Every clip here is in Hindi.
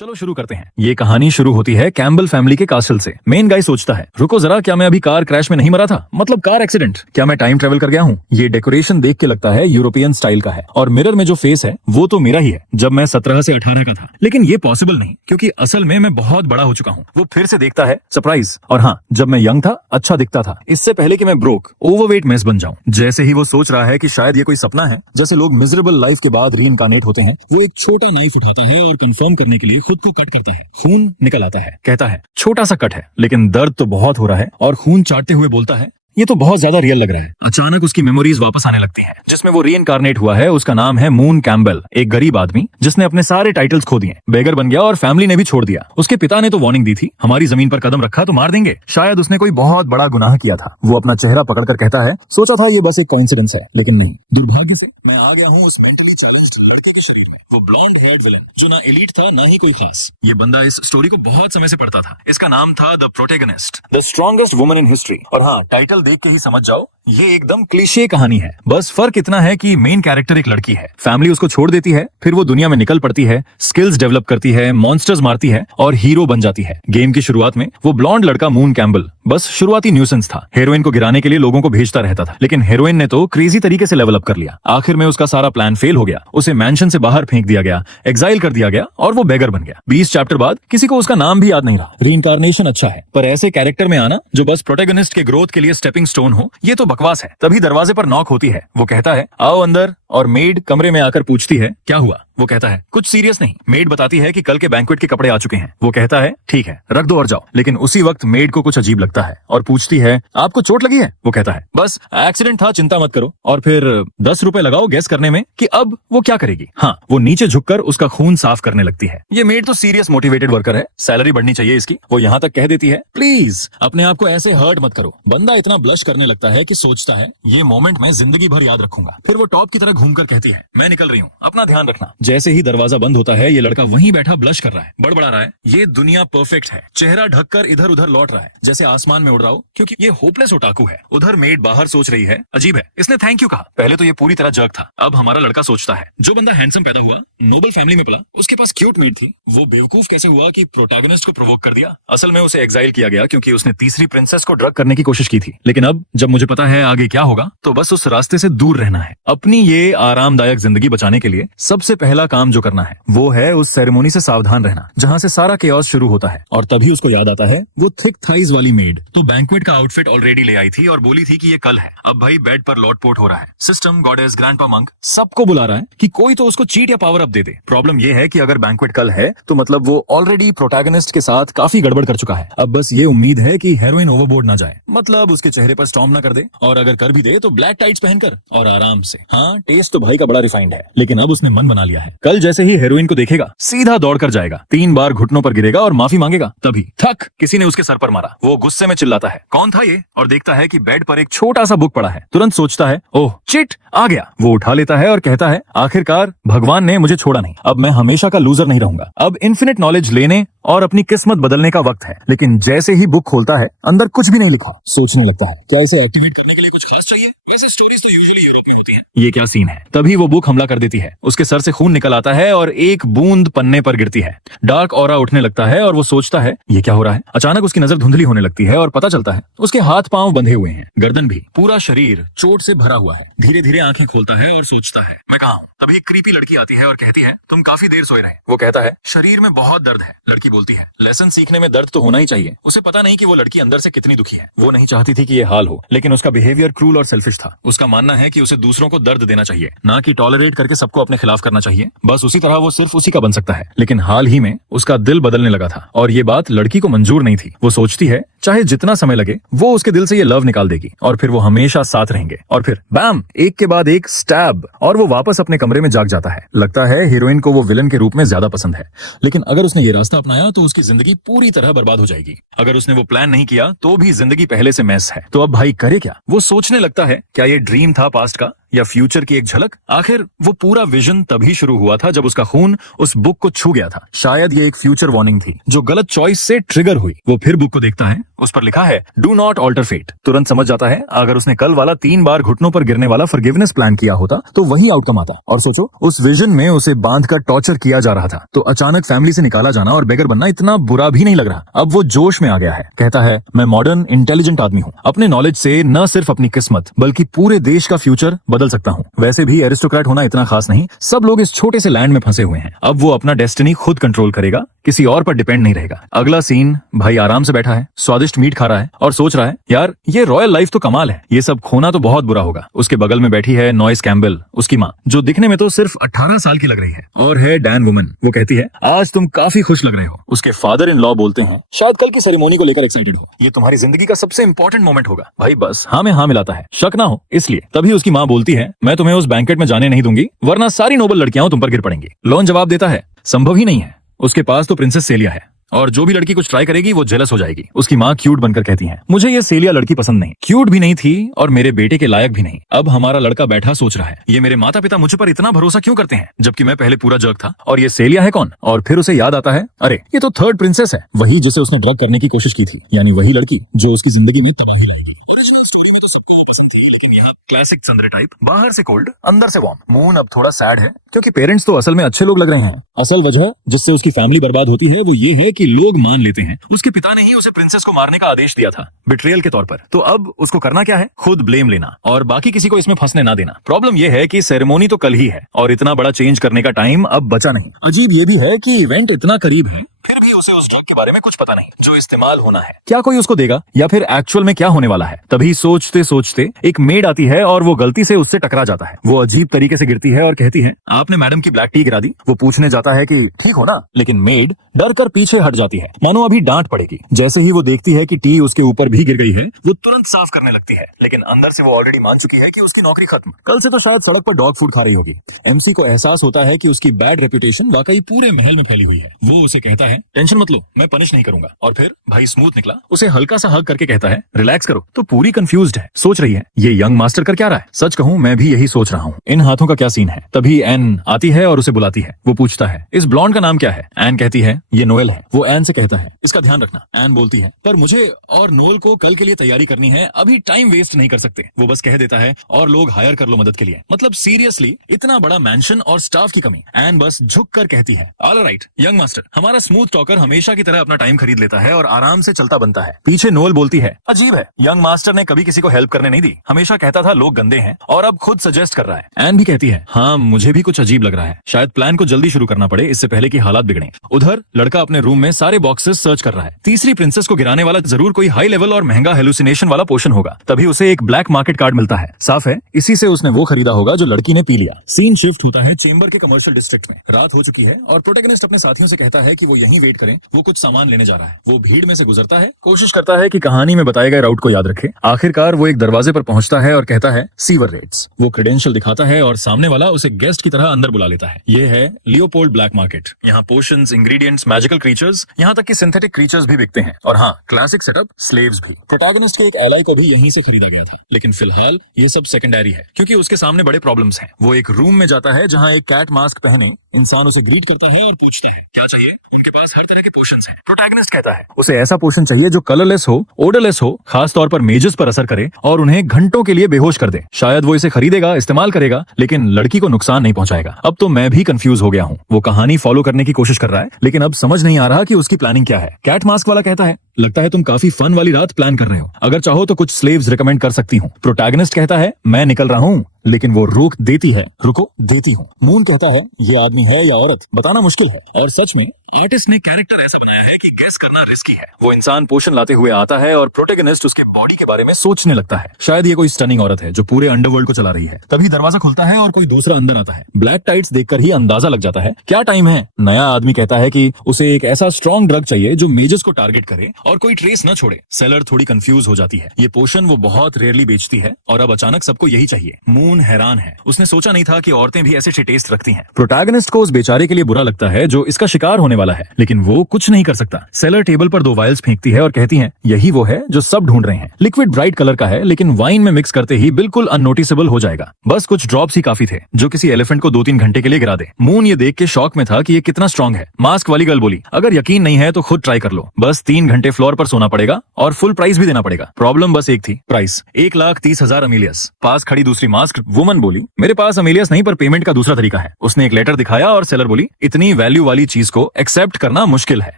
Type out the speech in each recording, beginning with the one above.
चलो शुरू करते हैं। ये कहानी शुरू होती है कैम्बल फैमिली के कासल से। मेन गाय सोचता है, रुको जरा, क्या मैं अभी कार क्रैश में नहीं मरा था? मतलब कार एक्सीडेंट? क्या मैं टाइम ट्रेवल कर गया हूँ? ये डेकोरेशन देख के लगता है यूरोपियन स्टाइल का है, और मिरर में जो फेस है वो तो मेरा ही है, जब मैं 17 से 18 का था। लेकिन ये पॉसिबल नहीं, क्योंकि असल में मैं बहुत बड़ा हो चुका हूँ। वो फिर से देखता है, सरप्राइज। और हाँ, जब मैं यंग था अच्छा दिखता था, इससे पहले कि मैं ब्रोक ओवरवेट मेस बन जाऊं। जैसे ही वो सोच रहा है कि शायद ये कोई सपना है, जैसे लोग मिजरेबल लाइफ के बाद रीइंकार्नेट होते हैं, वो एक छोटा नाइफ उठाता है और कंफर्म करने के लिए खुद को कट करता है। खून निकल आता है। कहता है, छोटा सा कट है, लेकिन दर्द तो बहुत हो रहा है। और खून चाटते हुए बोलता है, ये तो बहुत ज्यादा रियल लग रहा है। अचानक उसकी मेमोरीज वापस आने लगती हैं, जिसमें वो रीइंकार्नेट हुआ है। उसका नाम है मून कैम्बल, एक गरीब आदमी जिसने अपने सारे टाइटल्स खो दिए, बेगर बन गया और फैमिली ने भी छोड़ दिया। उसके पिता ने तो वार्निंग दी थी, हमारी जमीन पर कदम रखा तो मार देंगे। शायद उसने कोई बहुत बड़ा गुनाह किया था। वो अपना चेहरा पकड़कर कहता है, सोचा था ये बस एक कोइंसिडेंस है, लेकिन नहीं, दुर्भाग्य से मैं आ गया हूँ उस मेंटली चैलेंज्ड लड़के के शरीर में। वो ब्लॉन्ड हेयर्ड विलेन, जो ना एलीट था ना ही कोई खास। ये बंदा इस स्टोरी को बहुत समय से पढ़ता था। इसका नाम था the protagonist, the strongest woman in history. और हाँ, टाइटल देख के ही समझ जाओ, ये एकदम क्लीशे कहानी है। बस फर्क इतना है कि मेन कैरेक्टर एक लड़की है, फैमिली उसको छोड़ देती है, फिर वो दुनिया में निकल पड़ती है, स्किल्स डेवलप करती है, मॉन्स्टर्स मारती है और हीरो बन जाती है। गेम की शुरुआत में वो ब्लॉन्ड लड़का मून कैम्बल बस शुरुआती न्यूसेंस था। हेरोइन को गिराने के लिए लोगों को भेजता रहता था, लेकिन हेरोइन ने तो क्रेजी तरीके से लेवल अप कर लिया। आखिर में उसका सारा प्लान फेल हो गया। उसे मैंशन से बाहर फेंक दिया गया, एक्साइल कर दिया गया और वो बेगर बन गया। 20 चैप्टर बाद किसी को उसका नाम भी याद नहीं रहा। रीइंकार्नेशन अच्छा है, पर ऐसे कैरेक्टर में आना जो बस प्रोटेगनिस्ट के ग्रोथ के लिए स्टेपिंग स्टोन हो, ये तो बकवास है। तभी दरवाजे पर नॉक होती है। वो कहता है, आओ अंदर। और मेड कमरे में आकर पूछती है, क्या हुआ? वो कहता है, कुछ सीरियस नहीं। मेड बताती है कि कल के बैंक्वेट के कपड़े आ चुके हैं। वो कहता है, ठीक है, रख दो और जाओ। लेकिन उसी वक्त मेड को कुछ अजीब लगता है और पूछती है, आपको चोट लगी है? वो कहता है, बस एक्सीडेंट था, चिंता मत करो। और फिर 10 रुपए लगाओ गेस करने में कि अब वो क्या करेगी। हाँ, वो नीचे झुककर उसका खून साफ करने लगती है। ये मेड तो सीरियस मोटिवेटेड वर्कर है, सैलरी बढ़नी चाहिए इसकी। वो यहाँ तक कह देती है, प्लीज अपने आप को ऐसे हर्ट मत करो। बंदा इतना ब्लश करने लगता है कि सोचता है, ये मोमेंट मैं जिंदगी भर याद रखूंगा। फिर वो टॉप की तरह घूमकर कहती है, मैं निकल रही हूँ, अपना ध्यान रखना। जैसे ही दरवाजा बंद होता है, ये लड़का वहीं बैठा ब्लश कर रहा है, बड़बड़ा रहा है, ये दुनिया परफेक्ट है। चेहरा ढककर इधर उधर लौट रहा है, जैसे आसमान में उड़ रहा हो, क्योंकि ये होपलेस ओटाकू है। उधर मेड बाहर सोच रही है, अजीब है, इसने थैंक यू कहा। पहले तो ये पूरी तरह जर्क था। अब हमारा लड़का सोचता है, जो बंदा हैंडसम पैदा हुआ, नोबल फैमिली में पला, उसके पास क्यूट मेड थी, वो बेवकूफ कैसे हुआ कि प्रोटैगनिस्ट को प्रोवोक कर दिया? असल में उसे एक्साइल किया गया क्योंकि उसने तीसरी प्रिंसेस को ड्रग करने की कोशिश की थी। लेकिन अब जब मुझे पता है आगे क्या होगा, तो बस उस रास्ते से दूर रहना है। अपनी ये आरामदायक जिंदगी बचाने के लिए सबसे पहला काम जो करना है, वो है उस सेरेमोनी से सावधान रहना, जहाँ से सारा केओस शुरू होता है। और तभी उसको याद आता है, वो थिक थाइज वाली मेड तो बैंक्वेट का आउटफिट ऑलरेडी ले आई थी और बोली थी कि ये कल है। अब भाई बेड पर लॉटपोट हो रहा है। सिस्टम, गॉडेस, ग्रैंडपा मंक सबको बुला रहा है कि कोई तो उसको चीट या पावर अप दे दे। प्रॉब्लम ये है कि अगर बैंक्वेट कल है, तो मतलब वो ऑलरेडी प्रोटैगनिस्ट के साथ काफी गड़बड़ कर चुका है। अब बस ये उम्मीद है कि हेरोइन ओवरबोर्ड ना जाए, मतलब उसके चेहरे पर स्टॉर्म ना कर दे, और अगर कर भी दे तो ब्लैक टाइट्स पहनकर और आराम से। हाँ, टेस्ट तो भाई का बड़ा रिफाइंड है, लेकिन अब उसने मन बना लिया है, कल जैसे ही हेरोइन को देखेगा सीधा दौड़कर जाएगा, 3 बार घुटनों पर गिरेगा और माफी मांगेगा। तभी थक, किसी ने उसके सर पर मारा। वो गुस्से में चिल्लाता है, कौन था ये? और देखता है कि बेड पर एक छोटा सा बुक पड़ा है। तुरंत सोचता है, ओह चिट, आ गया। वो उठा लेता है और कहता है, आखिरकार भगवान ने मुझे छोड़ा नहीं, अब मैं हमेशा का लूजर नहीं रहूंगा। अब इन्फिनिट नॉलेज लेने और अपनी किस्मत बदलने का वक्त है। लेकिन जैसे ही बुक खोलता है, अंदर कुछ भी नहीं लिखा। सोचने लगता है, क्या इसे एक्टिवेट करने के लिए कुछ खास चाहिए? वैसे स्टोरीज तो यूजुअली यूरोप में होती हैं। ये क्या सीन है? तभी वो बुक हमला कर देती है। उसके सर से खून निकल आता है और एक बूंद पन्ने पर गिरती है। डार्क ऑरा उठने लगता है और वो सोचता है, ये क्या हो रहा है? अचानक उसकी नजर धुंधली होने लगती है और पता चलता है उसके हाथ पांव बंधे हुए हैं, गर्दन भी, पूरा शरीर चोट से भरा हुआ है। धीरे धीरे आंखें खोलता है और सोचता है, मैं कहाँ हूँ? तभी एक क्रीपी लड़की आती है और कहती है, तुम काफी देर सोए रहे। वो कहता है, शरीर में बहुत दर्द है। लड़की बोलती है, लेसन सीखने में दर्द तो होना ही चाहिए। उसे पता नहीं कि वो लड़की अंदर से कितनी दुखी है। वो नहीं चाहती थी कि ये हाल हो, लेकिन उसका बिहेवियर क्रूल और सेल्फिश था। उसका मानना है कि उसे दूसरों को दर्द देना चाहिए, ना कि टॉलरेट करके सबको अपने खिलाफ करना चाहिए। बस उसी तरह वो सिर्फ उसी का बन सकता है। लेकिन हाल ही में उसका दिल बदलने लगा था और ये बात लड़की को मंजूर नहीं थी। वो सोचती है, चाहे जितना समय लगे, वो उसके दिल से ये लव निकाल देगी और फिर वो हमेशा साथ रहेंगे। और फिर बैम, एक के बाद एक स्टैब, और वो वापस अपने कमरे में जाग जाता है। लगता है हीरोइन को वो विलन के रूप में ज्यादा पसंद है, लेकिन अगर उसने ये रास्ता अपनाया तो उसकी जिंदगी पूरी तरह बर्बाद हो जाएगी। अगर उसने वो प्लान नहीं किया तो भी जिंदगी पहले से मैस है। तो अब भाई करे क्या? वो सोचने लगता है, क्या ये ड्रीम था पास्ट का, या फ्यूचर की एक झलक? आखिर वो पूरा विजन तभी शुरू हुआ था जब उसका खून उस बुक को छू गया था। शायद ये एक फ्यूचर वार्निंग थी जो गलत चॉइस से ट्रिगर हुई। वो फिर बुक को देखता है, उस पर लिखा है डू नॉट ऑल्टर फेट। तुरंत समझ जाता है अगर उसने कल वाला 3 बार घुटनों पर गिरने वाला फॉरगिवनेस प्लान किया होता तो वही आउटकम आता। और सोचो, उस विजन में उसे बांध कर टॉर्चर किया जा रहा था, तो अचानक फैमिली से निकाला जाना और बेगर बनना इतना बुरा भी नहीं लग रहा। अब वो जोश में आ गया है। कहता है मैं मॉडर्न इंटेलिजेंट आदमी हूँ, अपने नॉलेज से न सिर्फ अपनी किस्मत बल्कि पूरे देश का फ्यूचर बदल सकता हूँ। वैसे भी एरिस्टोक्रेट होना इतना खास नहीं, सब लोग इस छोटे से लैंड में फंसे हुए हैं। अब वो अपना डेस्टिनी खुद कंट्रोल करेगा, किसी और पर डिपेंड नहीं रहेगा। अगला सीन, भाई आराम से बैठा है, स्वादिष्ट मीट खा रहा है और सोच रहा है यार ये रॉयल लाइफ तो कमाल है, ये सब खोना तो बहुत बुरा होगा। उसके बगल में बैठी है नॉइस कैम्बेल, उसकी माँ, जो दिखने में तो सिर्फ 18 साल की लग रही है, और है डैन वुमन। वो कहती है आज तुम काफी खुश लग रहे हो। उसके फादर इन लॉ बोलते हैं शायद कल की सेरेमोनी को लेकर एक्साइटेड हो, ये तुम्हारी जिंदगी का सबसे इंपॉर्टेंट मोमेंट होगा। भाई बस हाँ में हाँ मिलाता है, शक ना हो इसलिए। तभी उसकी माँ बोलती है मैं तुम्हें उस बैंकेट में जाने नहीं दूंगी वरना सारी नोबल लड़कियां तुम पर गिर पड़ेंगी। लॉन जवाब देता है संभव ही नहीं है, उसके पास तो प्रिंसेस सेलिया है और जो भी लड़की कुछ ट्राई करेगी वो जेलस हो जाएगी। उसकी माँ क्यूट बनकर कहती है मुझे ये सेलिया लड़की पसंद नहीं, क्यूट भी नहीं थी और मेरे बेटे के लायक भी नहीं। अब हमारा लड़का बैठा सोच रहा है ये मेरे माता पिता मुझ पर इतना भरोसा क्यों करते हैं जबकि मैं पहले पूरा जर्क था, और ये सेलिया है कौन? और फिर उसे याद आता है अरे ये तो थर्ड प्रिंसेस है, वही जिसे उसने ड्रग करने की कोशिश की थी, यानी वही लड़की जो उसकी जिंदगी में तबाही लाएगी। स्टोरी में तो सबको वो पसंद थी, लेकिन यहाँ क्लासिक चंद्र टाइप, बाहर से कोल्ड अंदर से वार्म। मून अब थोड़ा सैड है क्योंकि पेरेंट्स तो असल में अच्छे लोग लग रहे हैं। असल वजह जिससे उसकी फैमिली बर्बाद होती है वो ये है कि लोग मान लेते हैं उसके पिता ने ही उसे प्रिंसेस को मारने का आदेश दिया था बिट्रेयल के तौर पर। तो अब उसको करना क्या है? खुद ब्लेम लेना और बाकी किसी को इसमें फंसने ना देना। प्रॉब्लम ये है कि सेरेमोनी तो कल ही है और इतना बड़ा चेंज करने का टाइम अब बचा नहीं। अजीब ये भी है कि इवेंट इतना करीब है फिर भी उसे उस ड्रग के बारे में कुछ पता नहीं जो इस्तेमाल होना है। क्या कोई उसको देगा या फिर एक्चुअल में क्या होने वाला है? तभी सोचते सोचते एक मेड आती है और वो गलती से उससे टकरा जाता है। वो अजीब तरीके से गिरती है और कहती है आपने मैडम की ब्लैक टी गिरा दी। वो पूछने जाता है कि ठीक हो ना, लेकिन मेड डर कर पीछे हट जाती है मानो अभी डांट पड़ेगी। जैसे ही वो देखती है कि टी उसके ऊपर भी गिर गई है वो तुरंत साफ करने लगती है, लेकिन अंदर से वो ऑलरेडी मान चुकी है कि उसकी नौकरी खत्म। कल से तो शायद सड़क पर डॉग फूड खा रही होगी। एमसी को एहसास होता है कि उसकी बैड रेपुटेशन वाकई पूरे महल में फैली हुई है। वो उसे कहता है टेंशन मत लो, मैं पनिश नहीं करूंगा। और फिर भाई स्मूथ निकला उसे हल्का सा हग करके कहता है रिलैक्स करो। तो पूरी कंफ्यूज्ड है, सोच रही है ये यंग मास्टर कर क्या रहा है। सच कहूं मैं भी यही सोच रहा हूँ, इन हाथों का क्या सीन है। तभी एन आती है और उसे बुलाती है। वो पूछता है इस ब्लॉन्ड का नाम क्या है? एन कहती है ये नोएल है। वो एन से कहता है इसका ध्यान रखना। एन बोलती है पर मुझे और नोएल को कल के लिए तैयारी करनी है, अभी टाइम वेस्ट नहीं कर सकते। वो बस कह देता है और लोग हायर कर लो मदद के लिए। मतलब सीरियसली इतना बड़ा मैंशन और स्टाफ की कमी। एन बस झुक कर कहती है ऑलराइट यंग मास्टर। हमारा स्मूथ टॉकर हमेशा की तरह अपना टाइम खरीद लेता है और आराम से चलता बनता है। पीछे नोएल बोलती है अजीब है, यंग मास्टर ने कभी किसी को हेल्प करने नहीं दी, हमेशा कहता था लोग गंदे हैं और अब खुद सजेस्ट कर रहा है। एन भी कहती है हाँ मुझे भी कुछ अजीब लग रहा है, शायद प्लान को जल्दी शुरू करना पड़े इससे पहले कि हालात बिगड़े। उधर लड़का अपने रूम में सारे बॉक्सेस सर्च कर रहा है। तीसरी प्रिंसेस को गिराने वाला जरूर कोई हाई लेवल और महंगा हेलुसिनेशन वाला पोशन होगा। तभी उसे एक ब्लैक मार्केट कार्ड मिलता है। साफ है इसी से उसने वो खरीदा होगा जो लड़की ने पी लिया। सीन शिफ्ट होता है चेंबर के कमर्शियल डिस्ट्रिक्ट में। रात हो चुकी है और प्रोटैगनिस्ट अपने साथियों से कहता है कि वो यहीं वेट करें, वो कुछ सामान लेने जा रहा है। वो भीड़ में से गुजरता है, कोशिश करता है कि कहानी में बताए गए राउट को याद रखे। आखिरकार वो एक दरवाजे पर पहुंचता है और कहता है सीवर रेट्स। वो क्रेडेंशियल दिखाता है और सामने वाला उसे गेस्ट की तरह अंदर बुला लेता है। ये है लियोपोल्ड ब्लैक मार्केट। यहाँ पोशंस, इंग्रेडिएंट्स, मैजिकल क्रीचर्स, यहाँ तक कि सिंथेटिक क्रीचर्स भी बिकते हैं। और हाँ क्लासिक सेटअप, स्लेव्स भी। प्रोटैगनिस्ट के एक एलाई को भी यहीं से खरीदा गया था, लेकिन फिलहाल ये सब सेकेंडरी है क्योंकि उसके सामने बड़े प्रॉब्लम्स हैं। वो एक रूम में जाता है जहाँ एक कैट मास्क पहने इंसान उसे ग्रीट करता है और पूछता है क्या चाहिए। उनके पास हर तरह के पोशंस हैं। प्रोटैगनिस्ट कहता है उसे ऐसा पोशन चाहिए जो कलरलेस हो, ओडरलेस हो, खास तौर पर मेजेस पर असर करे और उन्हें घंटों के लिए बेहोश कर दे। शायद वो इसे खरीदेगा, इस्तेमाल करेगा, लेकिन लड़की को नुकसान नहीं पहुंचाएगा। अब तो मैं भी कंफ्यूज हो गया हूँ। वो कहानी फॉलो करने की कोशिश कर रहा है लेकिन अब समझ नहीं आ रहा कि उसकी प्लानिंग क्या है। कैट मास्क वाला कहता है लगता है तुम काफी फन वाली रात प्लान कर रहे हो, अगर चाहो तो कुछ स्लेव्स रिकमेंड कर सकती हूँ। प्रोटैगनिस्ट कहता है मैं निकल रहा हूँ, लेकिन वो रोक देती है। रुको, देती हूँ। मून कहता है ये आदमी है या औरत बताना मुश्किल है, और सच में आर्टिस्ट ने कैरेक्टर ऐसा बनाया है कि गेस करना रिस्की है। वो इंसान पोशन लाते हुए आता है और प्रोटैगनिस्ट उसके बॉडी के बारे में सोचने लगता है। शायद ये कोई स्टनिंग औरत है जो पूरे अंडरवर्ल्ड को चला रही है। तभी दरवाजा खुलता है और कोई दूसरा अंदर आता है। ब्लैक टाइट्स देखकर ही अंदाजा लग जाता है क्या टाइम है। नया आदमी कहता है कि उसे एक ऐसा स्ट्रॉन्ग ड्रग चाहिए जो मेजर्स को टारगेट करे और कोई ट्रेस न छोड़े। सेलर थोड़ी कंफ्यूज हो जाती है। ये पोशन वो बहुत रेयरली बेचती है और अब अचानक सबको यही चाहिए। मून मून हैरान है, उसने सोचा नहीं था कि औरतें भी ऐसे टेस्ट रखती हैं। प्रोटैगनिस्ट को उस बेचारे के लिए बुरा लगता है जो इसका शिकार होने वाला है, लेकिन वो कुछ नहीं कर सकता। सेलर टेबल पर 2 वायल्स फेंकती है और कहती है यही वो है जो सब ढूंढ रहे हैं। लिक्विड ब्राइट कलर का है, लेकिन वाइन में मिक्स करते ही बिल्कुल अननोटिसेबल हो जाएगा। बस कुछ ड्रॉप्स ही काफी थे जो किसी एलिफेंट को 2-3 घंटे के लिए गिरा दे। मून ये देख के शौक में था कि ये कितना स्ट्रांग है। मास्क वाली गर्ल बोली, अगर यकीन नहीं है तो खुद ट्राई कर लो, बस 3 घंटे फ्लोर पर सोना पड़ेगा और फुल प्राइस भी देना पड़ेगा। प्रॉब्लम बस एक थी, प्राइस 1,30,000 अमीलियस। पास खड़ी दूसरी मास्क वुमन बोली, मेरे पास अमीलियस नहीं पर पेमेंट का दूसरा तरीका है। उसने एक लेटर दिखाया और सेलर बोली, इतनी वैल्यू वाली चीज को एक्सेप्ट करना मुश्किल है।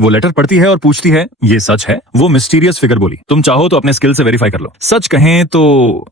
वो लेटर पढ़ती है और पूछती है ये सच है? वो मिस्टीरियस फिगर बोली, तुम चाहो तो अपने स्किल से वेरीफाई कर लो, सच कहें तो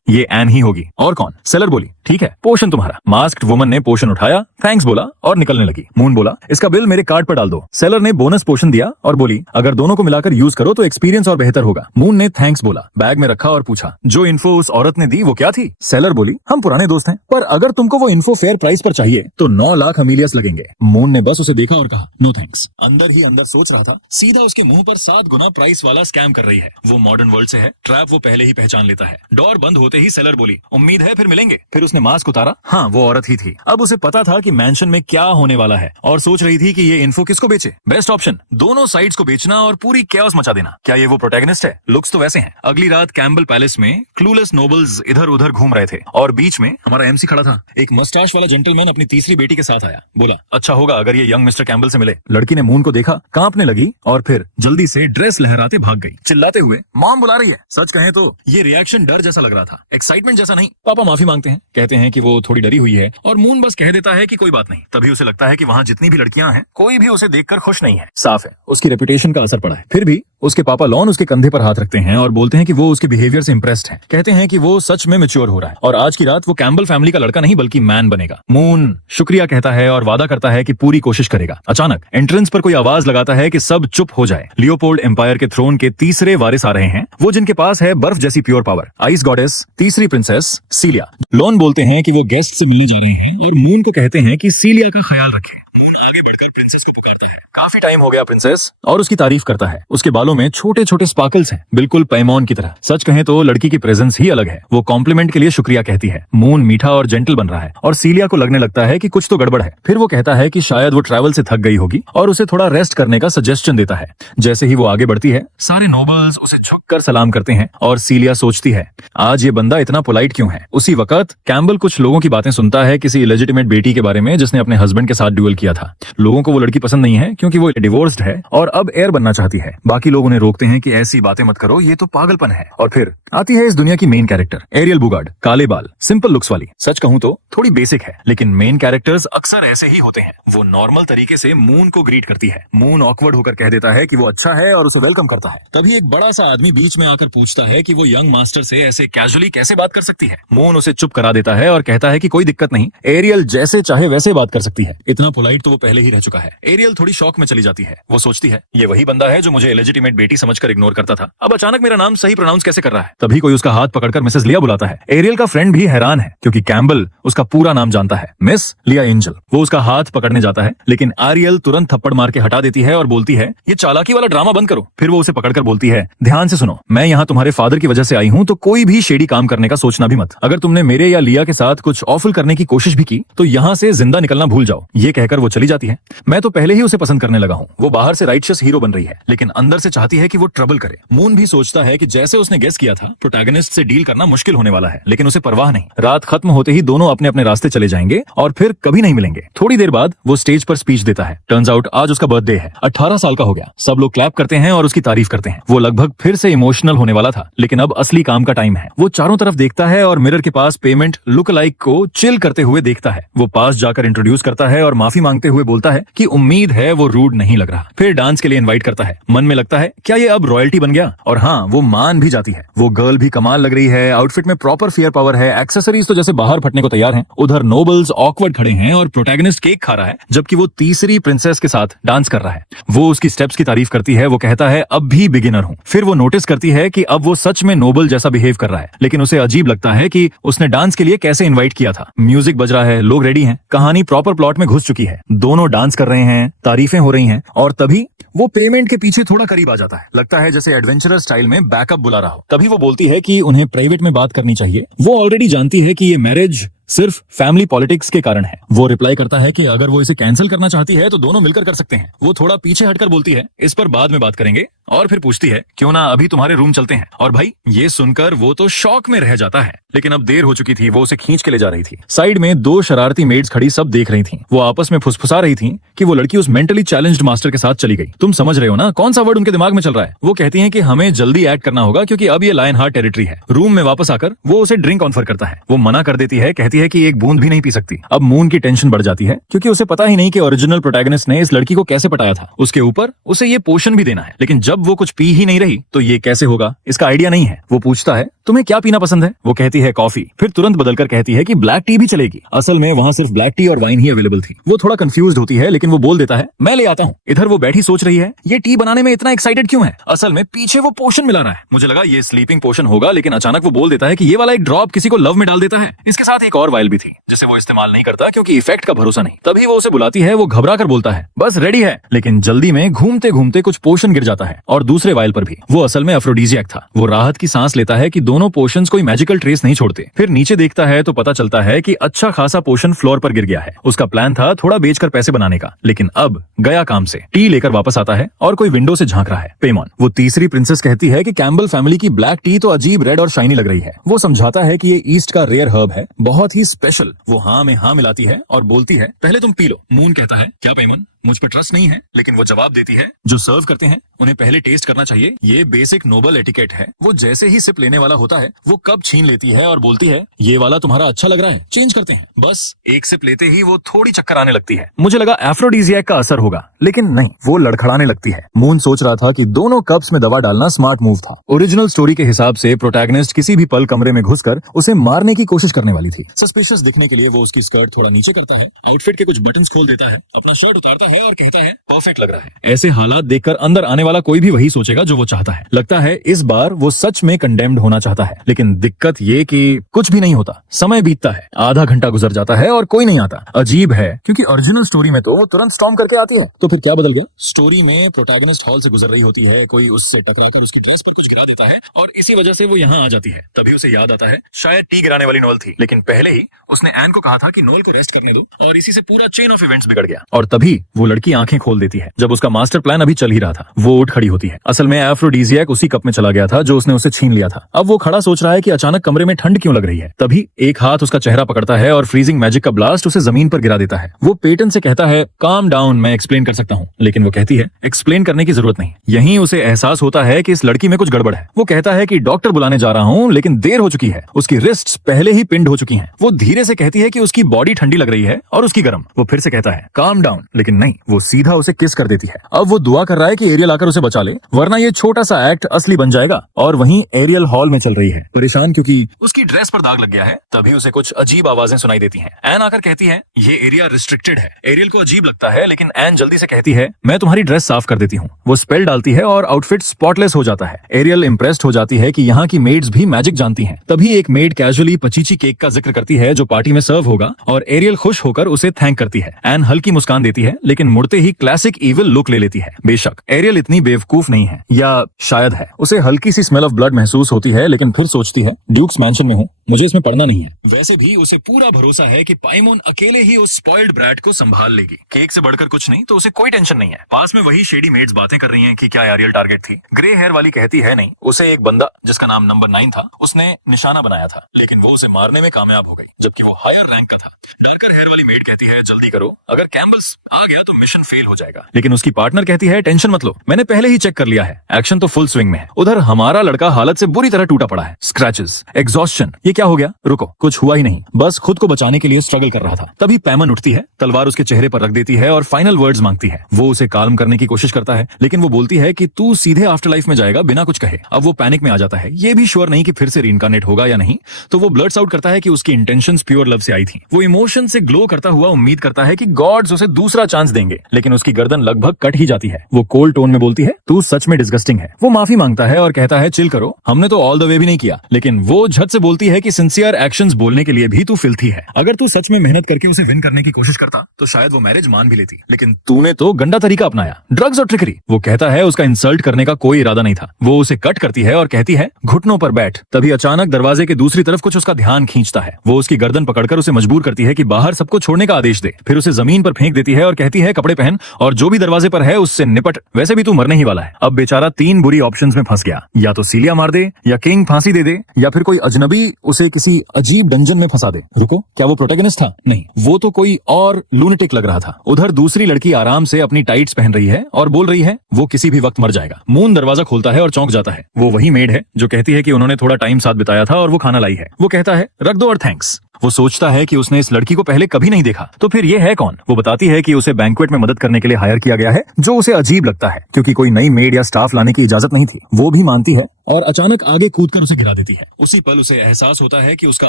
ये एन ही होगी। और कौन? सेलर बोली, ठीक है पोशन तुम्हारा। मास्क्ड वुमन ने पोशन उठाया, थैंक्स बोला और निकलने लगी। मून बोला, इसका बिल मेरे कार्ड पर डाल दो। सेलर ने बोनस पोशन दिया और बोली, अगर दोनों को मिलाकर यूज करो तो एक्सपीरियंस और बेहतर होगा। मून ने थैंक्स बोला, बैग में रखा और पूछा, जो इन्फो उस औरत ने दी वो क्या थी? सेलर बोली, हम पुराने दोस्त हैं, पर अगर तुमको वो इन्फो फेयर प्राइस पर चाहिए तो 9 लाख अमीलियस लगेंगे। मून ने बस उसे देखा और कहा, नो थैंक्स। अंदर ही अंदर सोच रहा था, सीधा उसके मुंह पर 7 गुना प्राइस वाला स्कैम कर रही है। वो मॉडर्न वर्ल्ड से है, ट्रैप वो पहले ही पहचान लेता है। डोर बंद होते ही सेलर बोली, उम्मीद है फिर मिलेंगे। फिर उसने मास्क उतारा, हाँ वो औरत ही थी। अब उसे पता था कि मैंशन में क्या होने वाला है और सोच रही थी कि ये इन्फो किसको बेचे। बेस्ट ऑप्शन दोनों साइड्स को बेचना और पूरी कैओस मचा देना। क्या ये वो प्रोटैगनिस्ट है? लुक्स तो वैसे हैं। अगली रात कैम्बल पैलेस में क्लूलेस नोबल्स इधर उधर घूम रहे थे और बीच में हमारा एमसी खड़ा था। एक मस्टाश वाला जेंटलमैन अपनी तीसरी बेटी के साथ आया। बोला, अच्छा होगा अगर ये यंग मिस्टर कैम्बल से मिले। लड़की ने मून को देखा, कांपने लगी और फिर जल्दी से ड्रेस लहराते भाग गई, चिल्लाते हुए, मॉम बुला रही है। सच कहें तो ये रिएक्शन डर जैसा लग रहा था, एक्साइटमेंट जैसा नहीं। पापा माफी मांगते हैं, कहते हैं कि वो थोड़ी डरी हुई है और मून बस कह देता है कि कोई बात नहीं। तभी उसे लगता है कि वहाँ जितनी भी लड़कियां हैं कोई भी उसे देखकर खुश नहीं है। साफ है उसकी रेपुटेशन का असर पड़ा है। फिर भी उसके पापा लॉन उसके कंधे पर हाथ रखते हैं और बोलते हैं कि वो उसके बिहेवियर से इंप्रेस्ड है। कहते हैं कि वो सच में मैच्योर हो रहा है और आज की रात वो कैम्बल फैमिली का लड़का नहीं बल्कि मैन बनेगा। मून शुक्रिया कहता है और वादा करता है कि पूरी कोशिश करेगा। अचानक एंट्रेंस पर कोई आवाज लगाता है कि सब चुप हो जाए। लियोपोल्ड एम्पायर के थ्रोन के तीसरे वारिस आ रहे हैं, वो जिनके पास है बर्फ जैसी प्योर पावर, आइस गॉडेस, तीसरी प्रिंसेस सीलिया। लॉन बोलते हैं कि वो गेस्ट से मिलने जा रहे हैं और मून को कहते हैं कि सीलिया का ख्याल रखें। मून आगे बढ़कर प्रिंसेस को पुकारता है, काफी टाइम हो गया प्रिंसेस, और उसकी तारीफ करता है। उसके बालों में छोटे छोटे स्पार्कल्स हैं, बिल्कुल पैमॉन की तरह। सच कहें तो लड़की की प्रेजेंस ही अलग है। वो कॉम्प्लीमेंट के लिए शुक्रिया कहती है। मून मीठा और जेंटल बन रहा है और सीलिया को लगने लगता है कि कुछ तो गड़बड़ है। फिर वो कहता है कि शायद वो ट्रैवल से थक गई होगी और उसे थोड़ा रेस्ट करने का सजेशन देता है। जैसे ही वो आगे बढ़ती है, सारे नोबल्स उसे झुककर सलाम करते हैं और सीलिया सोचती है, आज ये बंदा इतना पोलाइट क्यों है। उसी वक्त कैम्बल कुछ लोगों की बातें सुनता है किसी इलेजिटिमेट बेटी के बारे में जिसने अपने हस्बैंड के साथ ड्यूल किया था। लोगों को वो लड़की पसंद नहीं है क्योंकि वो डिवोर्स्ड है और अब एयर बनना चाहती है। बाकी लोग उन्हें रोकते हैं कि ऐसी बातें मत करो, ये तो पागलपन है। और फिर आती है इस दुनिया की मेन कैरेक्टर, एरियल बुगार्ड, काले बाल, सिंपल लुक्स वाली। सच कहूं तो थोड़ी बेसिक है, लेकिन मेन कैरेक्टर्स अक्सर ऐसे ही होते हैं। वो नॉर्मल तरीके से मून को ग्रीट करती है। मून ऑकवर्ड होकर कह देता है कि वो अच्छा है और उसे वेलकम करता है। तभी एक बड़ा सा आदमी बीच में आकर पूछता है कि वो यंग मास्टर से ऐसे कैजुअली कैसे बात कर सकती है। मून उसे चुप करा देता है और कहता है कि कोई दिक्कत नहीं, एरियल जैसे चाहे वैसे बात कर सकती है। इतना पोलाइट तो वो पहले ही रह चुका है। एरियल थोड़ी शॉक में चली जाती है। वो सोचती है ये वही बंदा है जो मुझे इलेजिटिमेट बेटी समझकर इग्नोर करता था, अब अचानक मेरा नाम सही प्रोनाउंस कैसे कर रहा है। तभी कोई उसका हाथ पकड़कर मिसेस लिया बुलाता है। एरियल का फ्रेंड भी हैरान है क्योंकि कैम्बल उसका पूरा नाम जानता है, मिस लिया एंजल। वो उसका हाथ पकड़ने जाता है लेकिन आरियल तुरंत थप्पड़ मार के हटा देती है और बोलती है ये चालाकी वाला ड्रामा बंद करो। फिर वो उसे पकड़कर बोलती है, ध्यान से सुनो, मैं यहाँ तुम्हारे फादर की वजह से आई हूँ, तो कोई भी शेडी काम करने का सोचना भी मत। अगर तुमने मेरे या लिया के साथ कुछ ऑफल करने की कोशिश भी की तो यहाँ से जिंदा निकलना भूल जाओ। ये कहकर वो चली जाती है। मैं तो पहले ही उसे पसंद करने लगा हूँ। वो बाहर से राइटियस हीरो बन रही है लेकिन अंदर से चाहती है कि वो ट्रबल करे। मून भी सोचता है कि जैसे उसने गेस किया था प्रोटैगनिस्ट से डील करना मुश्किल होने वाला है, लेकिन उसे परवाह नहीं। रात खत्म होते ही दोनों अपने अपने रास्ते चले जाएंगे और फिर कभी नहीं मिलेंगे। थोड़ी देर बाद वो स्टेज पर स्पीच देता है। टर्न्स आउट आज उसका बर्थडे है, 18 साल का हो गया। सब लोग क्लैप करते हैं और उसकी तारीफ करते हैं। वो लगभग फिर से इमोशनल होने वाला था, लेकिन अब असली काम का टाइम है। वो चारों तरफ देखता है और मिरर के पास पेमेंट लुक लाइक को चिल करते हुए देखता है। वो पास जाकर इंट्रोड्यूस करता है और माफी मांगते हुए बोलता है कि उम्मीद है वो रूड नहीं लग रहा। फिर डांस के लिए इनवाइट करता है। मन में लगता है क्या ये अब रॉयल्टी बन गया, और हाँ वो मान भी जाती है। वो गर्ल भी कमाल लग रही है, आउटफिट में प्रॉपर फियर पावर है, एक्सेसरीज तो जैसे बाहर फटने को तैयार हैं। उधर नोबल्स ऑकवर्ड खड़े हैं और प्रोटैगनिस्ट केक खा रहा है जबकि वो तीसरी प्रिंसेस के साथ डांस कर रहा है। वो उसकी स्टेप्स की तारीफ करती है। वो कहता है अब भी बिगिनर हूँ। फिर वो नोटिस करती है कि अब वो सच में नोबल जैसा बिहेव कर रहा है, लेकिन उसे अजीब लगता है कि उसने डांस के लिए कैसे इन्वाइट किया था। म्यूजिक बज रहा है, लोग रेडी हैं, कहानी प्रॉपर प्लॉट में घुस चुकी है, दोनों डांस कर रहे हैं, तारीफें हो रही हैं, और तभी वो पेमेंट के पीछे थोड़ा करीब आ जाता है। लगता है जैसे एडवेंचरर स्टाइल में बैकअप बुला रहा हो। तभी वो बोलती है कि उन्हें प्राइवेट में बात करनी चाहिए। वो ऑलरेडी जानती है कि ये मैरिज सिर्फ फैमिली पॉलिटिक्स के कारण है। वो रिप्लाई करता है कि अगर वो इसे कैंसिल करना चाहती है तो दोनों मिलकर कर सकते हैं। वो थोड़ा पीछे हटकर बोलती है इस पर बाद में बात करेंगे, और फिर पूछती है क्यों ना अभी तुम्हारे रूम चलते हैं। और भाई ये सुनकर वो तो शॉक में रह जाता है, लेकिन अब देर हो चुकी थी। वो उसे खींच के ले जा रही थी। साइड में दो शरारती मेड्स खड़ी सब देख रही थीं। वो आपस में फुसफुसा रही थीं कि वो लड़की उस मेंटली चैलेंज्ड मास्टर के साथ चली गई। तुम समझ रहे हो ना कौन सा वर्ड उनके दिमाग में चल रहा है। वो कहती हैं कि हमें जल्दी एक्ट करना होगा क्योंकि अब ये लायन हार्ट टेरिटरी है। रूम में वापस आकर वो उसे ड्रिंक ऑफर करता है। वो मना कर देती है, कहती है कि एक बूंद भी नहीं पी सकती। अब मून की टेंशन बढ़ जाती है क्योंकि उसे पता ही नहीं कि ओरिजिनल प्रोटैगनिस्ट ने इस लड़की को कैसे पटाया था। उसके ऊपर उसे ये पोशन भी देना है, लेकिन जब वो कुछ पी ही नहीं रही तो ये कैसे होगा, इसका आइडिया नहीं है। वो पूछता है तुम्हें क्या पीना पसंद है। वो कहती है कॉफी, फिर तुरंत बदलकर कहती है कि ब्लैक टी भी चलेगी। असल में वहाँ सिर्फ ब्लैक टी और वाइन ही अवेलेबल थी। वो थोड़ा कंफ्यूज्ड होती है, लेकिन वो बोल देता है मैं ले आता हूँ। इधर वो बैठी सोच रही है ये टी बनाने में इतना एक्साइटेड क्यों है। असल में पीछे वो पोशन मिला रहा है। मुझे लगा ये स्लीपिंग पोशन होगा, लेकिन अचानक वो बोल देता है कि ये वाला एक ड्रॉप किसी को लव में डाल देता है। इसके साथ एक और वाइल भी थी जिसे वो इस्तेमाल नहीं करता क्योंकि इफेक्ट का भरोसा नहीं। तभी वो उसे बुलाती है। वो घबरा कर बोलता है बस रेडी है, लेकिन जल्दी में घूमते घूमते कुछ पोशन गिर जाता है और दूसरे वाइल पर भी। वो असल में अफ्रोडीजियक था। वो राहत की सांस लेता है कि दोनों पोशंस कोई मैजिकल ट्रेस नहीं छोड़ते। फिर नीचे देखता है तो पता चलता है कि अच्छा खासा पोशन फ्लोर पर गिर गया है। उसका प्लान था थोड़ा बेचकर पैसे बनाने का, लेकिन अब गया काम से। टी लेकर वापस आता है और कोई विंडो से झांक रहा है। पेमॉन, वो तीसरी प्रिंसेस, कहती है कि कैम्बल फैमिली की ब्लैक टी तो अजीब रेड और शाइनी लग रही है। वो समझाता है कि ये ईस्ट का रेयर हर्ब है, बहुत ही स्पेशल। वो हाँ में हाँ मिलाती है और बोलती है पहले तुम पी लो। मून कहता है क्या पेमॉन, मुझ पर ट्रस्ट नहीं है। लेकिन वो जवाब देती है जो सर्व करते हैं उन्हें पहले टेस्ट करना चाहिए। ये बेसिक नोबल एटिकेट है। वो जैसे ही सिप लेने वाला होता है वो कप छीन लेती है और बोलती है ये वाला तुम्हारा अच्छा लग रहा है, चेंज करते हैं। बस एक सिप लेते ही वो थोड़ी चक्कर आने लगती है। मुझे लगा एफ्रोडीजियक का असर होगा, लेकिन नहीं, वो लड़खड़ाने लगती है। मून सोच रहा था कि दोनों कप्स में दवा डालना स्मार्ट मूव था। ओरिजिनल स्टोरी के हिसाब से प्रोटैगनिस्ट किसी भी पल कमरे में घुसकर उसे मारने की कोशिश करने वाली थी। सस्पिशियस दिखने के लिए वो उसकी स्कर्ट थोड़ा नीचे करता है, आउटफिट के कुछ बटन्स खोल देता है, अपना शर्ट उतारता है और कहता है परफेक्ट लग रहा है। ऐसे हालात देखकर अंदर आने वाला कोई भी वही सोचेगा जो वो चाहता है। लगता है इस बार वो सच में कंडेम्ड होना चाहता है, लेकिन दिक्कत ये कि कुछ भी नहीं होता। समय बीतता है, आधा घंटा गुजर जाता है और कोई नहीं आता। अजीब है क्योंकि ओरिजिनल स्टोरी में तो वो तुरंत स्टॉर्म करके आती है। तो फिर क्या बदल गया? स्टोरी में प्रोटैगनिस्ट हॉल से गुजर रही होती है, कोई उससे टकराकर उसकी ड्रेस पर कुछ गिरा देता है और इसी वजह से वो यहाँ आ जाती है। तभी उसे याद आता है शायद टी गिराने वाली नोल थी, लेकिन पहले ही उसने एन को कहा था कि नोल को रेस्ट करने दो, और इसी से पूरा चेन ऑफ इवेंट्स बिगड़ गया। और तभी वो लड़की आंखें खोल देती है जब उसका मास्टर प्लान अभी चल ही रहा था। वो उठ खड़ी होती है। असल में एफ्रोडीजियक उसी कप में चला गया था जो उसने उसे छीन लिया था। अब वो खड़ा सोच रहा है कि अचानक कमरे में ठंड क्यों लग रही है। तभी एक हाथ उसका चेहरा पकड़ता है और फ्रीजिंग मैजिक का ब्लास्ट उसे जमीन पर गिरा देता है। वो पेटन से कहता है काम डाउन, मैं एक्सप्लेन कर सकता हूँ। लेकिन वो कहती है एक्सप्लेन करने की जरूरत नहीं। यहीं उसे एहसास होता है कि इस लड़की में कुछ गड़बड़ है। वो कहता है कि डॉक्टर बुलाने जा रहा हूँ, लेकिन देर हो चुकी है। उसकी रिस्ट्स पहले ही पिंड हो चुकी हैं। वो धीरे से कहती है कि उसकी बॉडी ठंडी लग रही है और उसकी गर्म। वो फिर से कहता है काम डाउन, लेकिन नहीं, वो सीधा उसे किस कर देती है। अब वो दुआ कर रहा है कि एरियल आकर उसे बचा ले, वरना ये छोटा सा एक्ट असली बन जाएगा। और वहीं एरियल हॉल में चल रही है, परेशान क्योंकि उसकी ड्रेस पर दाग लग गया है। तभी उसे कुछ अजीब आवाजें सुनाई देती हैं। एन आकर कहती है ये एरिया रिस्ट्रिक्टेड है। एरियल को अजीब लगता है, लेकिन एन जल्दी से कहती है मैं तुम्हारी ड्रेस साफ कर देती हूँ। वो स्पेल डालती है और आउटफिट स्पॉटलेस हो जाता है। एरियल इंप्रेस्ड हो जाती है कि यहाँ की मेड्स भी मैजिक जानती हैं। तभी एक मेड कैजुअली पचीची केक का जिक्र करती है जो पार्टी में सर्व होगा, और एरियल खुश होकर उसे थैंक करती है। एन हल्की मुस्कान देती है, लेकिन मुड़ते ही क्लासिक इविल लुक ले लेती है। बेशक एरियल इतनी बेवकूफ नहीं है, या शायद है। उसे हल्की सी स्मेल ऑफ ब्लड महसूस होती है, लेकिन फिर सोचती है ड्यूक्स मैंशन में हूँ, मुझे इसमें पढ़ना नहीं है। वैसे भी उसे पूरा भरोसा है कि पाइमोन अकेले ही उस स्पॉइल्ड ब्रैट को संभाल लेगी। केक से बढ़कर कुछ नहीं, तो उसे कोई टेंशन नहीं है। पास में वही शेडी मेड्स बातें कर रही हैं कि क्या एरियल टारगेट थी। ग्रे हेयर वाली कहती है नहीं, उसे एक बंदा जिसका नाम नंबर 9 था उसने निशाना बनाया था, लेकिन वो उसे मारने में कामयाब हो गई, जबकि वो हायर रैंक का था। डरकर हेयर वाली मेड कहती है जल्दी करो, अगर कैम्बल्स आ गया तो मिशन फेल हो जाएगा। लेकिन उसकी पार्टनर कहती है टेंशन मत लो, मैंने पहले ही चेक कर लिया है, एक्शन तो फुल स्विंग में है। उधर हमारा लड़का हालत से बुरी तरह टूटा पड़ा है, स्क्रैचेस, एग्जॉस्शन। ये क्या हो गया? रुको, कुछ हुआ ही नहीं, बस खुद को बचाने के लिए स्ट्रगल कर रहा था। तभी पैमन उठती है, तलवार उसके चेहरे पर रख देती है और फाइनल वर्ड्स मांगती है। वो उसे काल्म करने की कोशिश करता है, लेकिन वो बोलती है कि तू सीधे आफ्टर लाइफ में जाएगा बिना कुछ कहे। अब वो पैनिक में आ जाता है, ये भी श्योर नहीं कि फिर से रीइंकार्नेट होगा या नहीं। तो वो ब्लड्स आउट करता है कि उसकी इंटेंशंस प्योर लव से आई थी। वो इमोशन से ग्लो करता हुआ उम्मीद करता है कि गॉड्स उसे दूसरा चांस देंगे, लेकिन उसकी गर्दन लगभग कट ही जाती है। वो कोल्ड टोन में बोलती है तू सच में। में डिस्गस्टिंग है। वो माफी मांगता है और कहता है चिल करो, हमने तो ऑल द वे भी नहीं किया। लेकिन वो झट से बोलती है कि सिंसियर एक्शंस बोलने के लिए भी तू फिल्थी है। अगर तू सच में मेहनत करके उसे विन करने की कोशिश करता तो शायद वो मैरिज मान भी लेती, लेकिन तूने तो गंदा तरीका अपनाया, ड्रग्स और ट्रिकरी। वो कहता है उसका इंसल्ट करने का कोई इरादा नहीं था। वो उसे कट करती है और कहती है घुटनों पर बैठ। तभी अचानक दरवाजे के दूसरी तरफ कुछ उसका ध्यान खींचता है। वो उसकी गर्दन पकड़कर उसे मजबूर करती है कि बाहर सबको छोड़ने का आदेश दे। फिर उसे जमीन पर फेंक देती है और कहती है कपड़े पहन और जो भी दरवाजे पर है उससे निपट, वैसे भी तू मरने ही वाला है। अब बेचारा तीन बुरी ऑप्शंस में फंस गया, या तो सीलिया मार दे, या किंग फांसी दे दे, या फिर कोई अजनबी उसे किसी अजीब डंजन में फंसा दे। रुको, क्या वो प्रोटैगनिस्ट था? नहीं, वो तो कोई और लूनेटिक लग रहा था। उधर दूसरी लड़की आराम से अपनी टाइट्स पहन रही है और बोल रही है वो किसी भी वक्त मर जाएगा। मून दरवाजा खोलता है और चौंक जाता है। वो वही मेड है जो कहती है कि उन्होंने थोड़ा टाइम साथ बिताया था और वो खाना लाई है। वो कहता है रख दो और थैंक्स। वो सोचता है कि उसने इस लड़की को पहले कभी नहीं देखा, तो फिर ये है कौन? वो बताती है कि उसे बैंक्वेट में मदद करने के लिए हायर किया गया है, जो उसे अजीब लगता है क्योंकि कोई नई मेड या स्टाफ लाने की इजाजत नहीं थी। वो भी मानती है और अचानक आगे कूदकर उसे गिरा देती है। उसी पल उसे एहसास होता है कि उसका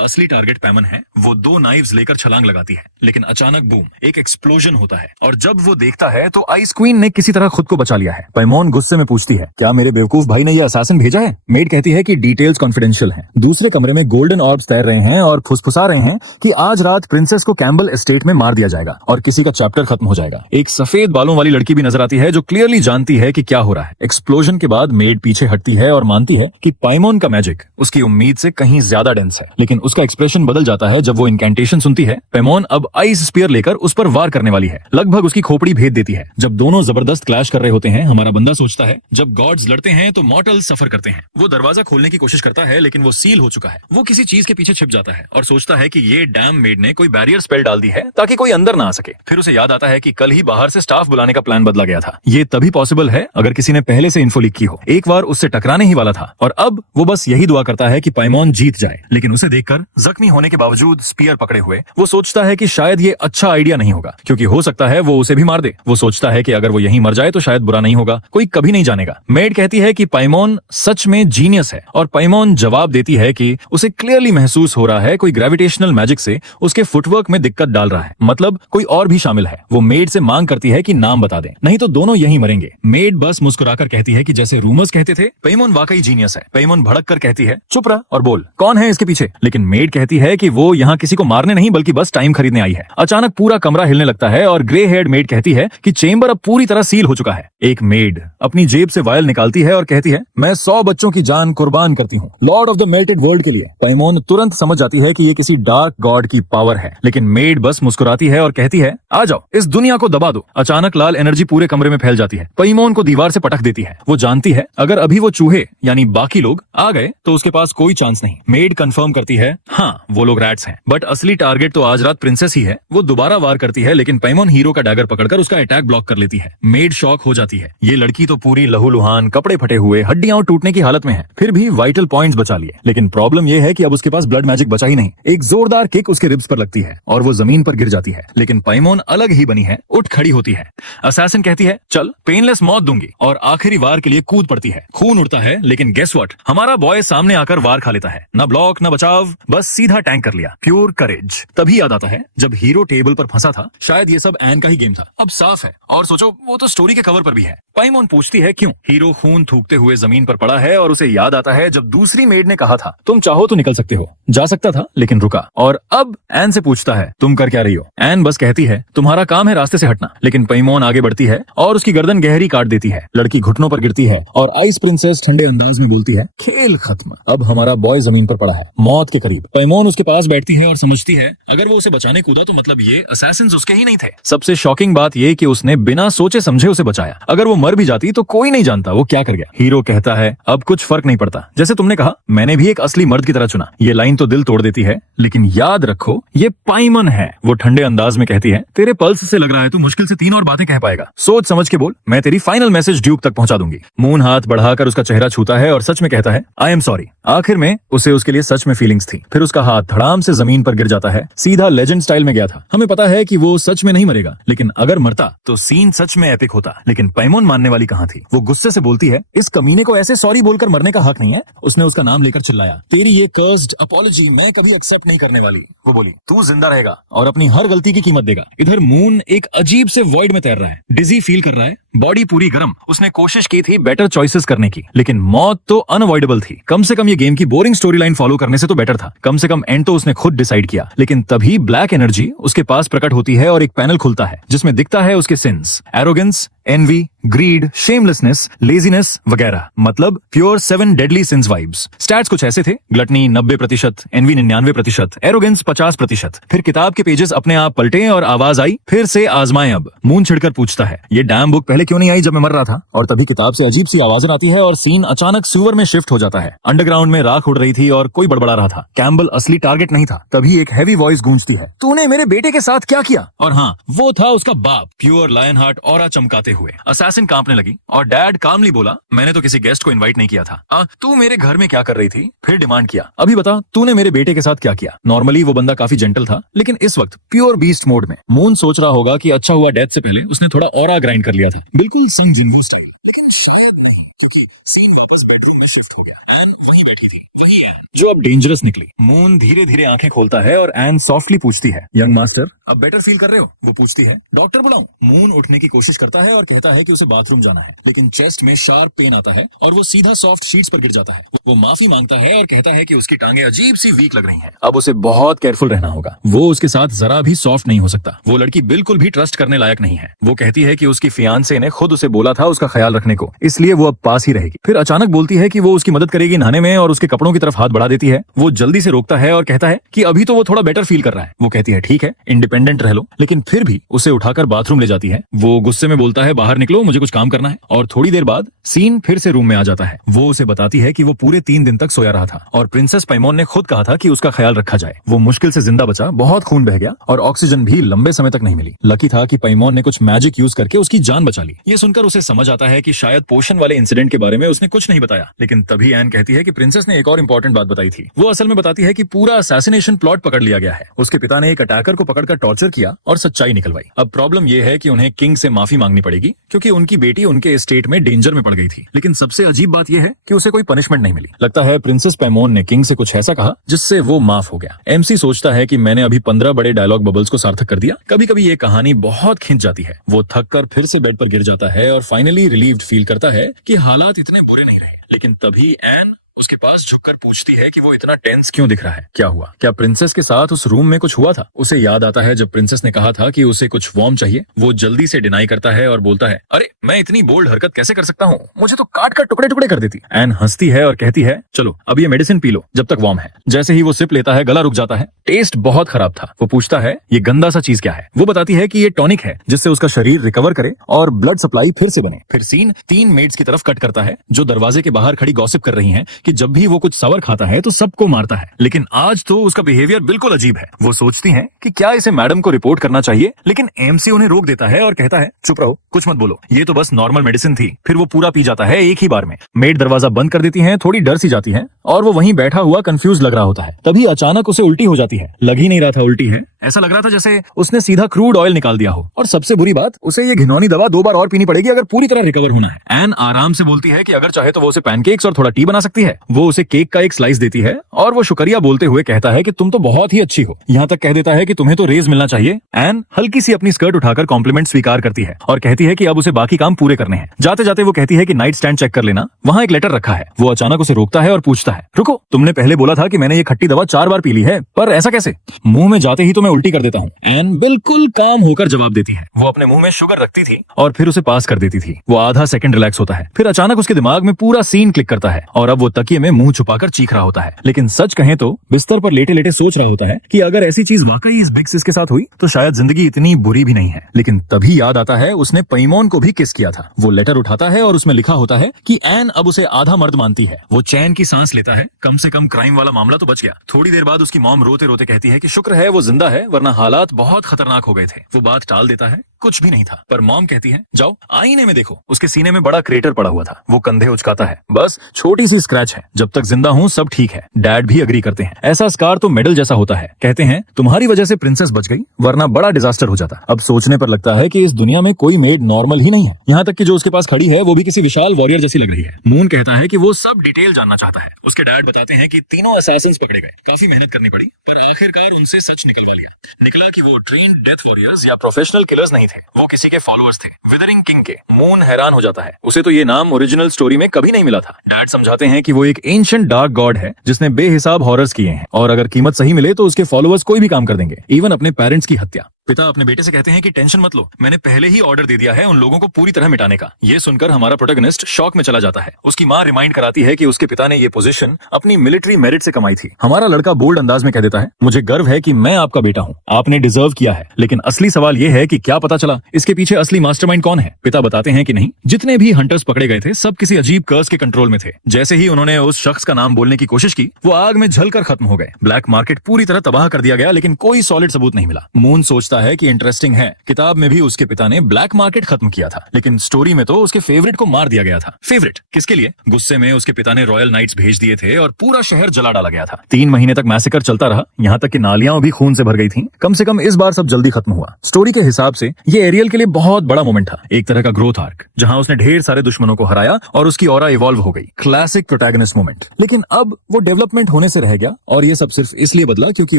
असली टारगेट पैमन है। वो दो नाइव्स लेकर छलांग लगाती है, लेकिन अचानक बूम, एक एक्सप्लोजन होता है और जब वो देखता है तो आइस क्वीन ने किसी तरह खुद को बचा लिया है। पैमोन गुस्से में पूछती है क्या मेरे बेवकूफ भाई ने ये असैसिन भेजा है? मेड कहती है कि डिटेल्स कॉन्फिडेंशियल हैं। दूसरे कमरे में गोल्डन ऑर्ब्स तैर रहे हैं और फुसफुसा रहे हैं कि आज रात प्रिंसेस को कैम्बल एस्टेट में मार दिया जाएगा और किसी का चैप्टर खत्म हो जाएगा। एक सफेद बालों वाली लड़की भी नजर आती है जो क्लियरली जानती है कि क्या हो रहा है। एक्सप्लोजन के बाद मेड पीछे हटती है और मानती है कि पैमोन का मैजिक उसकी उम्मीद से कहीं ज्यादा डेंस है, लेकिन उसका एक्सप्रेशन बदल जाता है जब वो इनकैंटेशन सुनती है। पैमोन अब आइस स्पीयर लेकर उस पर वार करने वाली है, लगभग उसकी खोपड़ी भेद देती है। जब दोनों जबरदस्त क्लैश कर रहे होते हैं, हमारा बंदा सोचता है जब गॉड्स लड़ते हैं तो मॉर्टल सफर करते हैं। वो दरवाजा खोलने की कोशिश करता है लेकिन वो सील हो चुका है। वो किसी चीज के पीछे छिप जाता है और सोचता है कि ये डैम मेड ने कोई बैरियर स्पेल डाल दी है ताकि कोई अंदर ना आ सके। फिर उसे याद आता है कि कल ही बाहर से स्टाफ बुलाने का प्लान बदला गया था। ये तभी पॉसिबल है अगर किसी ने पहले से इन्फो लीक की हो। एक बार उससे टकराने ही वाला था और अब वो बस यही दुआ करता है कि पैमोन जीत जाए, लेकिन उसे देखकर जख्मी होने के बावजूद स्पीयर पकड़े हुए वो सोचता है कि शायद ये अच्छा आइडिया नहीं होगा क्योंकि हो सकता है वो उसे भी मार दे। वो सोचता है कि अगर वो यहीं मर जाए तो शायद बुरा नहीं होगा, कोई कभी नहीं जानेगा। मेड कहती है कि पैमोन सच में जीनियस है और पैमोन जवाब देती है कि उसे क्लियरली महसूस हो रहा है कोई ग्रेविटेशनल मैजिक से उसके फुटवर्क में दिक्कत डाल रहा है, मतलब कोई और भी शामिल है। वो मेड से मांग करती है कि नाम बता दे, नहीं तो दोनों यहीं मरेंगे। मेड बस मुस्कुराकर कहती है कि जैसे रूमर्स कहते थे पैमोन वाकई जीनियस है। पैमोन भड़क कर कहती है चुप रह और बोल कौन है इसके पीछे। लेकिन मेड कहती है कि वो यहाँ किसी को मारने नहीं बल्कि बस टाइम खरीदने आई है। अचानक पूरा कमरा हिलने लगता है और ग्रे हेयर्ड मेड कहती है कि चेंबर अब पूरी तरह सील हो चुका है। एक मेड अपनी जेब से वायल निकालती है और कहती है मैं 100 बच्चों की जान कुर्बान करती हूँ Lord of the melted world के लिए। पैमोन तुरंत समझ जाती है कि ये किसी डार्क गॉड की पावर है, लेकिन मेड बस मुस्कुराती है और कहती है आ जाओ इस दुनिया को दबा दो। अचानक लाल एनर्जी पूरे कमरे में फैल जाती है। पैमोन को दीवार से पटक देती है। वो जानती है अगर अभी वो चूहे यानी बाकी लोग आ गए तो उसके पास कोई चांस नहीं। मेड कंफर्म करती है हाँ वो लोग रैट्स हैं, बट असली टारगेट तो आज रात प्रिंसेस ही है। वो दोबारा वार करती है लेकिन पैमोन हीरो का डैगर पकड़कर उसका अटैक ब्लॉक कर लेती है। मेड शॉक हो जाती है। ये लड़की तो पूरी लहूलुहान, कपड़े फटे हुए, हड्डियां टूटने की हालत में है, फिर भी वाइटल पॉइंट्स बचा लिए। लेकिन प्रॉब्लम यह है कि अब उसके पास ब्लड मैजिक बचा ही नहीं। एक जोरदार किक उसके रिब्स पर लगती है और वो जमीन पर गिर जाती है, लेकिन पैमोन अलग ही बनी है, उठ खड़ी होती है। असैसिन कहती है चल पेनलेस मौत दूंगी और आखिरी वार के लिए कूद पड़ती है। खून उड़ता है लेकिन गेस व्हाट, हमारा बॉय सामने आकर वार खा लेता है। न ब्लॉक न बचाव, बस सीधा टैंक कर लिया। प्योर करेज। तभी याद आता है जब हीरो टेबल पर फंसा था, शायद ये सब एन का ही गेम था। अब साफ है और सोचो वो तो स्टोरी के कवर पर भी है। पैमोन पूछती है क्यों। हीरो खून थूकते हुए जमीन पर पड़ा है और उसे याद आता है जब दूसरी मेड ने कहा था तुम चाहो तो निकल सकते हो। जा सकता था लेकिन रुका। और अब एन से पूछता है तुम कर क्या रही हो। एन बस कहती है तुम्हारा काम है रास्ते से हटना, लेकिन पैमोन आगे बढ़ती है और उसकी गर्दन गहरी काट देती है। लड़की घुटनों पर गिरती है और आइस प्रिंसेस ठंडे अंदाज में बोलती है खेल खत्म, अब हमारा बॉय जमीन पर पड़ा है मौत के करीब। पैमोन उसके पास बैठती है और समझती है अगर वो उसे बचाने कूदा तो मतलब ये असैसिन्स उसके ही नहीं थे। सबसे शॉकिंग बात ये कि उसने बिना सोचे समझे उसे बचाया। अगर वो मर भी जाती तो कोई नहीं जानता वो क्या कर गया। हीरो कहता है अब कुछ फर्क नहीं पड़ता, जैसे तुमने कहा मैंने भी एक असली मर्द की तरह चुना। ये लाइन तो दिल तोड़ देती है, लेकिन याद रखो ये पैमन है। वो ठंडे अंदाज में कहती है तेरे पल्स से लग रहा है तू मुश्किल से 3 और बातें कह पाएगा, सोच समझ के बोल, मैं तेरी फाइनल मैसेज ड्यूक तक पहुंचा दूंगी। मून हाथ बढ़ाकर उसका चेहरा छूता है और सच में कहता है आई एम सॉरी। आखिर में उसे उसके लिए सच में फीलिंग्स थी। फिर उसका हाथ धड़ाम से जमीन पर गिर जाता है, सीधा लेजेंड स्टाइल में गया था। हमें पता है कि वो सच में नहीं मरेगा, लेकिन अगर मरता तो सीन सच में एपिक होता। लेकिन पैमोन मानने वाली कहां थी। वो गुस्से से बोलती है इस कमीने को ऐसे सॉरी बोलकर मरने का हक नहीं है। उसने उसका नाम लेकर चिल्लाया तेरी ये कर्स्ड अपॉलॉजी मैं कभी एक्सेप्ट नहीं करने वाली। वो बोली तू जिंदा रहेगा और अपनी हर गलती की कीमत देगा। इधर मून एक अजीब से वॉइड में तैर रहा है, डिजी फील कर रहा है, बॉडी पूरी गर्म, उसने कोशिश की थी बेटर चॉइसेस करने की, लेकिन मौत तो अनअवॉइडेबल थी। कम से कम ये गेम की बोरिंग स्टोरी लाइन फॉलो करने से तो बेटर था। कम से कम एंड तो उसने खुद डिसाइड किया। लेकिन तभी ब्लैक एनर्जी उसके पास प्रकट होती है और एक पैनल खुलता है जिसमें दिखता है उसके sins, arrogance, envy, greed, shamelessness, laziness वगैरह, मतलब pure 7 deadly sins vibes. Stats कुछ ऐसे थे: ग्लटनी 90%, एनवी 99%, एरोगेंस 50%। फिर किताब के पेजेस अपने आप पलटे और आवाज आई, फिर से आजमाएं अब। मून छिड़कर पूछता है, ये डैम बुक पहले क्यों नहीं आई जब मैं मर रहा था? और तभी किताब से अजीब सी आवाजें आती है और सीन अचानक सीवर में शिफ्ट हो जाता है। अंडरग्राउंड में राख उड़ रही थी और कोई बड़बड़ा रहा था। कैम्बल असली टारगेट नहीं था। तभी एक हैवी वॉइस गूंजती है, तूने मेरे बेटे के साथ क्या किया? और हाँ, वो था उसका बाप, प्योर लायन हार्ट ऑरा चमकाते हुए। असैसिन कांपने लगी और डैड कामली बोला, मैंने तो किसी गेस्ट को इनवाइट नहीं किया था। तू मेरे घर में क्या कर रही थी? फिर डिमांड किया, अभी बता तूने मेरे बेटे के साथ क्या किया? नॉर्मली वो बंदा काफी जेंटल था, लेकिन इस वक्त प्योर बीस्ट मोड में। मून सोच रहा होगा कि अच्छा हुआ डेथ से पहले उसने थोड़ा ऑरा ग्राइंड कर लिया था, बिल्कुल संग जिन्हो स्टाइल। लेकिन शायद नहीं, क्योंकि सीन वापस बेडरूम में शिफ्ट हो गया। एन वही बैठी थी, वही एन जो अब डेंजरस निकली। मून धीरे धीरे आंखें खोलता है और एन सॉफ्टली पूछती है, यंग मास्टर अब बेटर फील कर रहे हो? वो पूछती है, डॉक्टर बुलाऊं? मून उठने की कोशिश करता है और कहता है कि उसे बाथरूम जाना है, लेकिन चेस्ट में शार्प पेन आता है और वो सीधा सॉफ्ट शीट्स पर गिर जाता है। वो माफी मांगता है और कहता है कि उसकी टांगे अजीब सी वीक लग रही हैं। अब उसे बहुत केयरफुल रहना होगा। वो उसके साथ जरा भी सॉफ्ट नहीं हो सकता। वो लड़की बिल्कुल भी ट्रस्ट करने लायक नहीं है। वो कहती है कि उसकी फियांसे ने खुद उसे बोला था उसका ख्याल रखने को, इसलिए वो अब पास ही रहेगी। फिर अचानक बोलती है कि वो उसकी मदद करेगी नहाने में और उसके कपड़ों की तरफ हाथ बढ़ा देती है। वो जल्दी से रोकता है और कहता है कि अभी तो वो थोड़ा बेटर फील कर रहा है। वो कहती है, ठीक है, इंडिपेंडेंट रह लो, लेकिन फिर भी उसे उठाकर बाथरूम ले जाती है। वो गुस्से में बोलता है, बाहर निकलो, मुझे कुछ काम करना है। और थोड़ी देर बाद सीन फिर से रूम में आ जाता है। वो उसे बताती है कि वो पूरे 3 दिन तक सोया रहा था और प्रिंसेस पैमोन ने खुद कहा था कि उसका ख्याल रखा जाए। वो मुश्किल से जिंदा बचा, बहुत खून बह गया और ऑक्सीजन भी लंबे समय तक नहीं मिली। लकी था कि पैमोन ने कुछ मैजिक यूज करके उसकी जान बचा ली। ये सुनकर उसे समझ आता है कि शायद पोषण वाले इंसिडेंट के बारे में उसने कुछ नहीं बताया। लेकिन तभी एन कहती है कि प्रिंसेस ने एक और इंपॉर्टेंट बात बताई थी। वो असल में बताती है कि पूरा असैसिनेशन प्लॉट पकड़ लिया गया है। उसके पिता ने एक अटैकर को पकड़कर टॉर्चर किया और सच्चाई निकलवाई। अब प्रॉब्लम यह है कि उन्हें किंग से माफी मांगनी पड़ेगी, क्योंकि उनकी बेटी उनके एस्टेट में डेंजर में पड़ गई थी। लेकिन सबसे अजीब बात यह है कि उसे कोई पनिशमेंट नहीं मिली। लगता है प्रिंसेस पैमोन ने किंग से कुछ ऐसा कहा जिससे वो माफ हो गया। एमसी सोचता है कि मैंने अभी 15 बड़े डायलॉग बबल्स को सार्थक कर दिया। कभी कभी ये कहानी बहुत खिंच जाती है। वो थक कर फिर से बेड पर गिर जाता है और फाइनली रिलीव्ड फील करता है कि हालात इतने बुरे नहीं रहे। लेकिन तभी एन उसके पास झुककर पूछती है कि वो इतना टेंस क्यों दिख रहा है? क्या हुआ? क्या प्रिंसेस के साथ उस रूम में कुछ हुआ था? उसे याद आता है जब प्रिंसेस ने कहा था कि उसे कुछ वार्म चाहिए। वो जल्दी से डिनाई करता है और बोलता है, अरे मैं इतनी बोल्ड हरकत कैसे कर सकता हूँ? मुझे तो काट कर टुकड़े टुकड़े कर देती। एन हंसती है और कहती है, चलो अब ये मेडिसिन पी लो जब तक वार्म है। जैसे ही वो सिप लेता है, गला रुक जाता है। टेस्ट बहुत खराब था। वो पूछता है, ये गंदा सा चीज क्या है? वो बताती है कि ये टॉनिक है जिससे उसका शरीर रिकवर करे और ब्लड सप्लाई फिर से बने। फिर सीन 3 मेड्स की तरफ कट करता है जो दरवाजे के बाहर खड़ी गॉसिप कर रही हैं कि जब भी वो कुछ सवर खाता है तो सबको मारता है। लेकिन आज तो उसका बिहेवियर बिल्कुल अजीब है। वो सोचती हैं कि क्या इसे मैडम को रिपोर्ट करना चाहिए, लेकिन एमसी उन्हें रोक देता है और कहता है, चुप रहो, कुछ मत बोलो, ये तो बस नॉर्मल मेडिसिन थी। फिर वो पूरा पी जाता है एक ही बार में। मेड दरवाजा बंद कर देती है, थोड़ी डर सी जाती है और वो वहीं बैठा हुआ कंफ्यूज लग रहा होता है। तभी अचानक उसे उल्टी हो जाती है। लग ही नहीं रहा था उल्टी है, ऐसा लग रहा था जैसे उसने सीधा क्रूड ऑयल निकाल दिया हो। और सबसे बुरी बात, उसे ये घिनौनी दवा 2 बार और पीनी पड़ेगी अगर पूरी तरह रिकवर होना है। एन आराम से बोलती है कि अगर चाहे तो वो उसे पैनकेक्स और थोड़ा टी बना सकती है। वो उसे केक का एक स्लाइस देती है और वो शुक्रिया बोलते हुए कहता है कि तुम तो बहुत ही अच्छी हो। यहाँ तक कह देता है कि तुम्हें तो रेज मिलना चाहिए। एन हल्की सी अपनी स्कर्ट उठाकर कॉम्प्लीमेंट स्वीकार करती है और कहती है कि अब उसे बाकी काम पूरे करने हैं। जाते जाते वो कहती है कि नाइट स्टैंड चेक कर लेना, वहाँ एक लेटर रखा है। वो अचानक उसे रोकता है और पूछता है, रुको, तुमने पहले बोला था कि मैंने ये खट्टी दवा 4 बार पी ली है, पर ऐसा कैसे? मुंह में जाते ही तो मैं उल्टी कर देता हूँ। एन बिल्कुल काम होकर जवाब देती है। वो अपने मुंह में शुगर रखती थी और फिर उसे पास कर देती थी। वो आधा सेकंड रिलैक्स होता है, फिर अचानक उसके दिमाग में पूरा सीन क्लिक करता है और अब वो तकिए में मुंह छुपाकर चीख रहा होता है। लेकिन सच कहें तो बिस्तर पर लेटे लेटे सोच रहा होता है कि अगर ऐसी चीज वाकई इस बिग सिस के साथ हुई तो शायद जिंदगी इतनी बुरी भी नहीं है। लेकिन तभी याद आता है उसने पैमोन को भी किस किया था। वो लेटर उठाता है और उसमें लिखा होता है कि एन अब उसे आधा मर्द मानती है। वो चैन की सांस लेता है, कम से कम क्राइम वाला मामला तो बच गया। थोड़ी देर बाद उसकी मॉम रोते रोते कहती है कि शुक्र है वो जिंदा है, वरना हालात बहुत खतरनाक हो गए थे। वो बात टाल देता है, कुछ भी नहीं था। पर मॉम कहती है, जाओ आईने में देखो, उसके सीने में बड़ा क्रेटर पड़ा हुआ था। वो कंधे उचकाता है, बस छोटी सी स्क्रैच है, जब तक जिंदा हूँ सब ठीक है। डैड भी अग्री करते हैं, ऐसा स्कार तो मेडल जैसा होता है। कहते हैं तुम्हारी वजह से प्रिंसेस बच गई, वरना बड़ा डिजास्टर हो जाता। अब सोचने पर लगता है कि इस दुनिया में कोई मेड नॉर्मल ही नहीं है। यहाँ तक कि जो उसके पास खड़ी है वो भी किसी विशाल वॉरियर जैसी लग रही है। मून कहता है कि वो सब डिटेल जानना चाहता है। उसके डैड बताते हैं कि तीनों असैसिन्स पकड़े गए, काफी मेहनत करनी पड़ी, पर आखिरकार उनसे सच निकलवा लिया। निकला कि वो ट्रेन्ड डेथ वॉरियर्स या प्रोफेशनल किलर्स नहीं थे। थे, वो किसी के फॉलोअर्स थे, विदरिंग किंग के। मून हैरान हो जाता है, उसे तो ये नाम ओरिजिनल स्टोरी में कभी नहीं मिला था। डैड समझाते हैं कि वो एक एंशिएंट डार्क गॉड है जिसने बेहिसाब हॉरर्स किए हैं और अगर कीमत सही मिले तो उसके फॉलोअर्स कोई भी काम कर देंगे, इवन अपने पेरेंट्स की हत्या। पिता अपने बेटे से कहते हैं कि टेंशन मत लो, मैंने पहले ही ऑर्डर दे दिया है उन लोगों को पूरी तरह मिटाने का। ये सुनकर हमारा प्रोटैगनिस्ट शॉक में चला जाता है। उसकी माँ रिमाइंड कराती है कि उसके पिता ने ये पोजीशन अपनी मिलिट्री मेरिट से कमाई थी। हमारा लड़का बोल्ड अंदाज में कह देता है, मुझे गर्व है कि मैं आपका बेटा हूँ, आपने डिजर्व किया है। लेकिन असली सवाल ये है कि क्या पता चला इसके पीछे असली मास्टरमाइंड कौन है। पिता बताते हैं कि नहीं, जितने भी हंटर्स पकड़े गए थे सब किसी अजीब कर्स के कंट्रोल में थे। जैसे ही उन्होंने उस शख्स का नाम बोलने की कोशिश की, वो आग में जलकर खत्म हो गए। ब्लैक मार्केट पूरी तरह तबाह कर दिया गया, लेकिन कोई सॉलिड सबूत नहीं मिला। मून सोचता है कि इंटरेस्टिंग है, किताब में भी उसके पिता ने ब्लैक मार्केट खत्म किया था, लेकिन स्टोरी में तो उसके फेवरेट को मार दिया गया था। फेवरेट किसके लिए? गुस्से में उसके पिता ने रॉयल नाइट्स भेज दिए थे और पूरा शहर जला डाला गया था। 3 महीने तक मैसेकर चलता रहा, यहाँ तक कि नालियां भी खून से भर गई थीं। कम से कम इस बार सब जल्दी खत्म हुआ। स्टोरी के हिसाब से ये एरियल के लिए बहुत बड़ा मोमेंट था, एक तरह का ग्रोथ आर्क, जहां उसने ढेर सारे दुश्मनों को हराया और उसकी ऑरा इवॉल्व हो गई। Classic protagonist moment. लेकिन अब वो डेवलपमेंट होने से रह गया और ये सब सिर्फ इसलिए बदला क्योंकि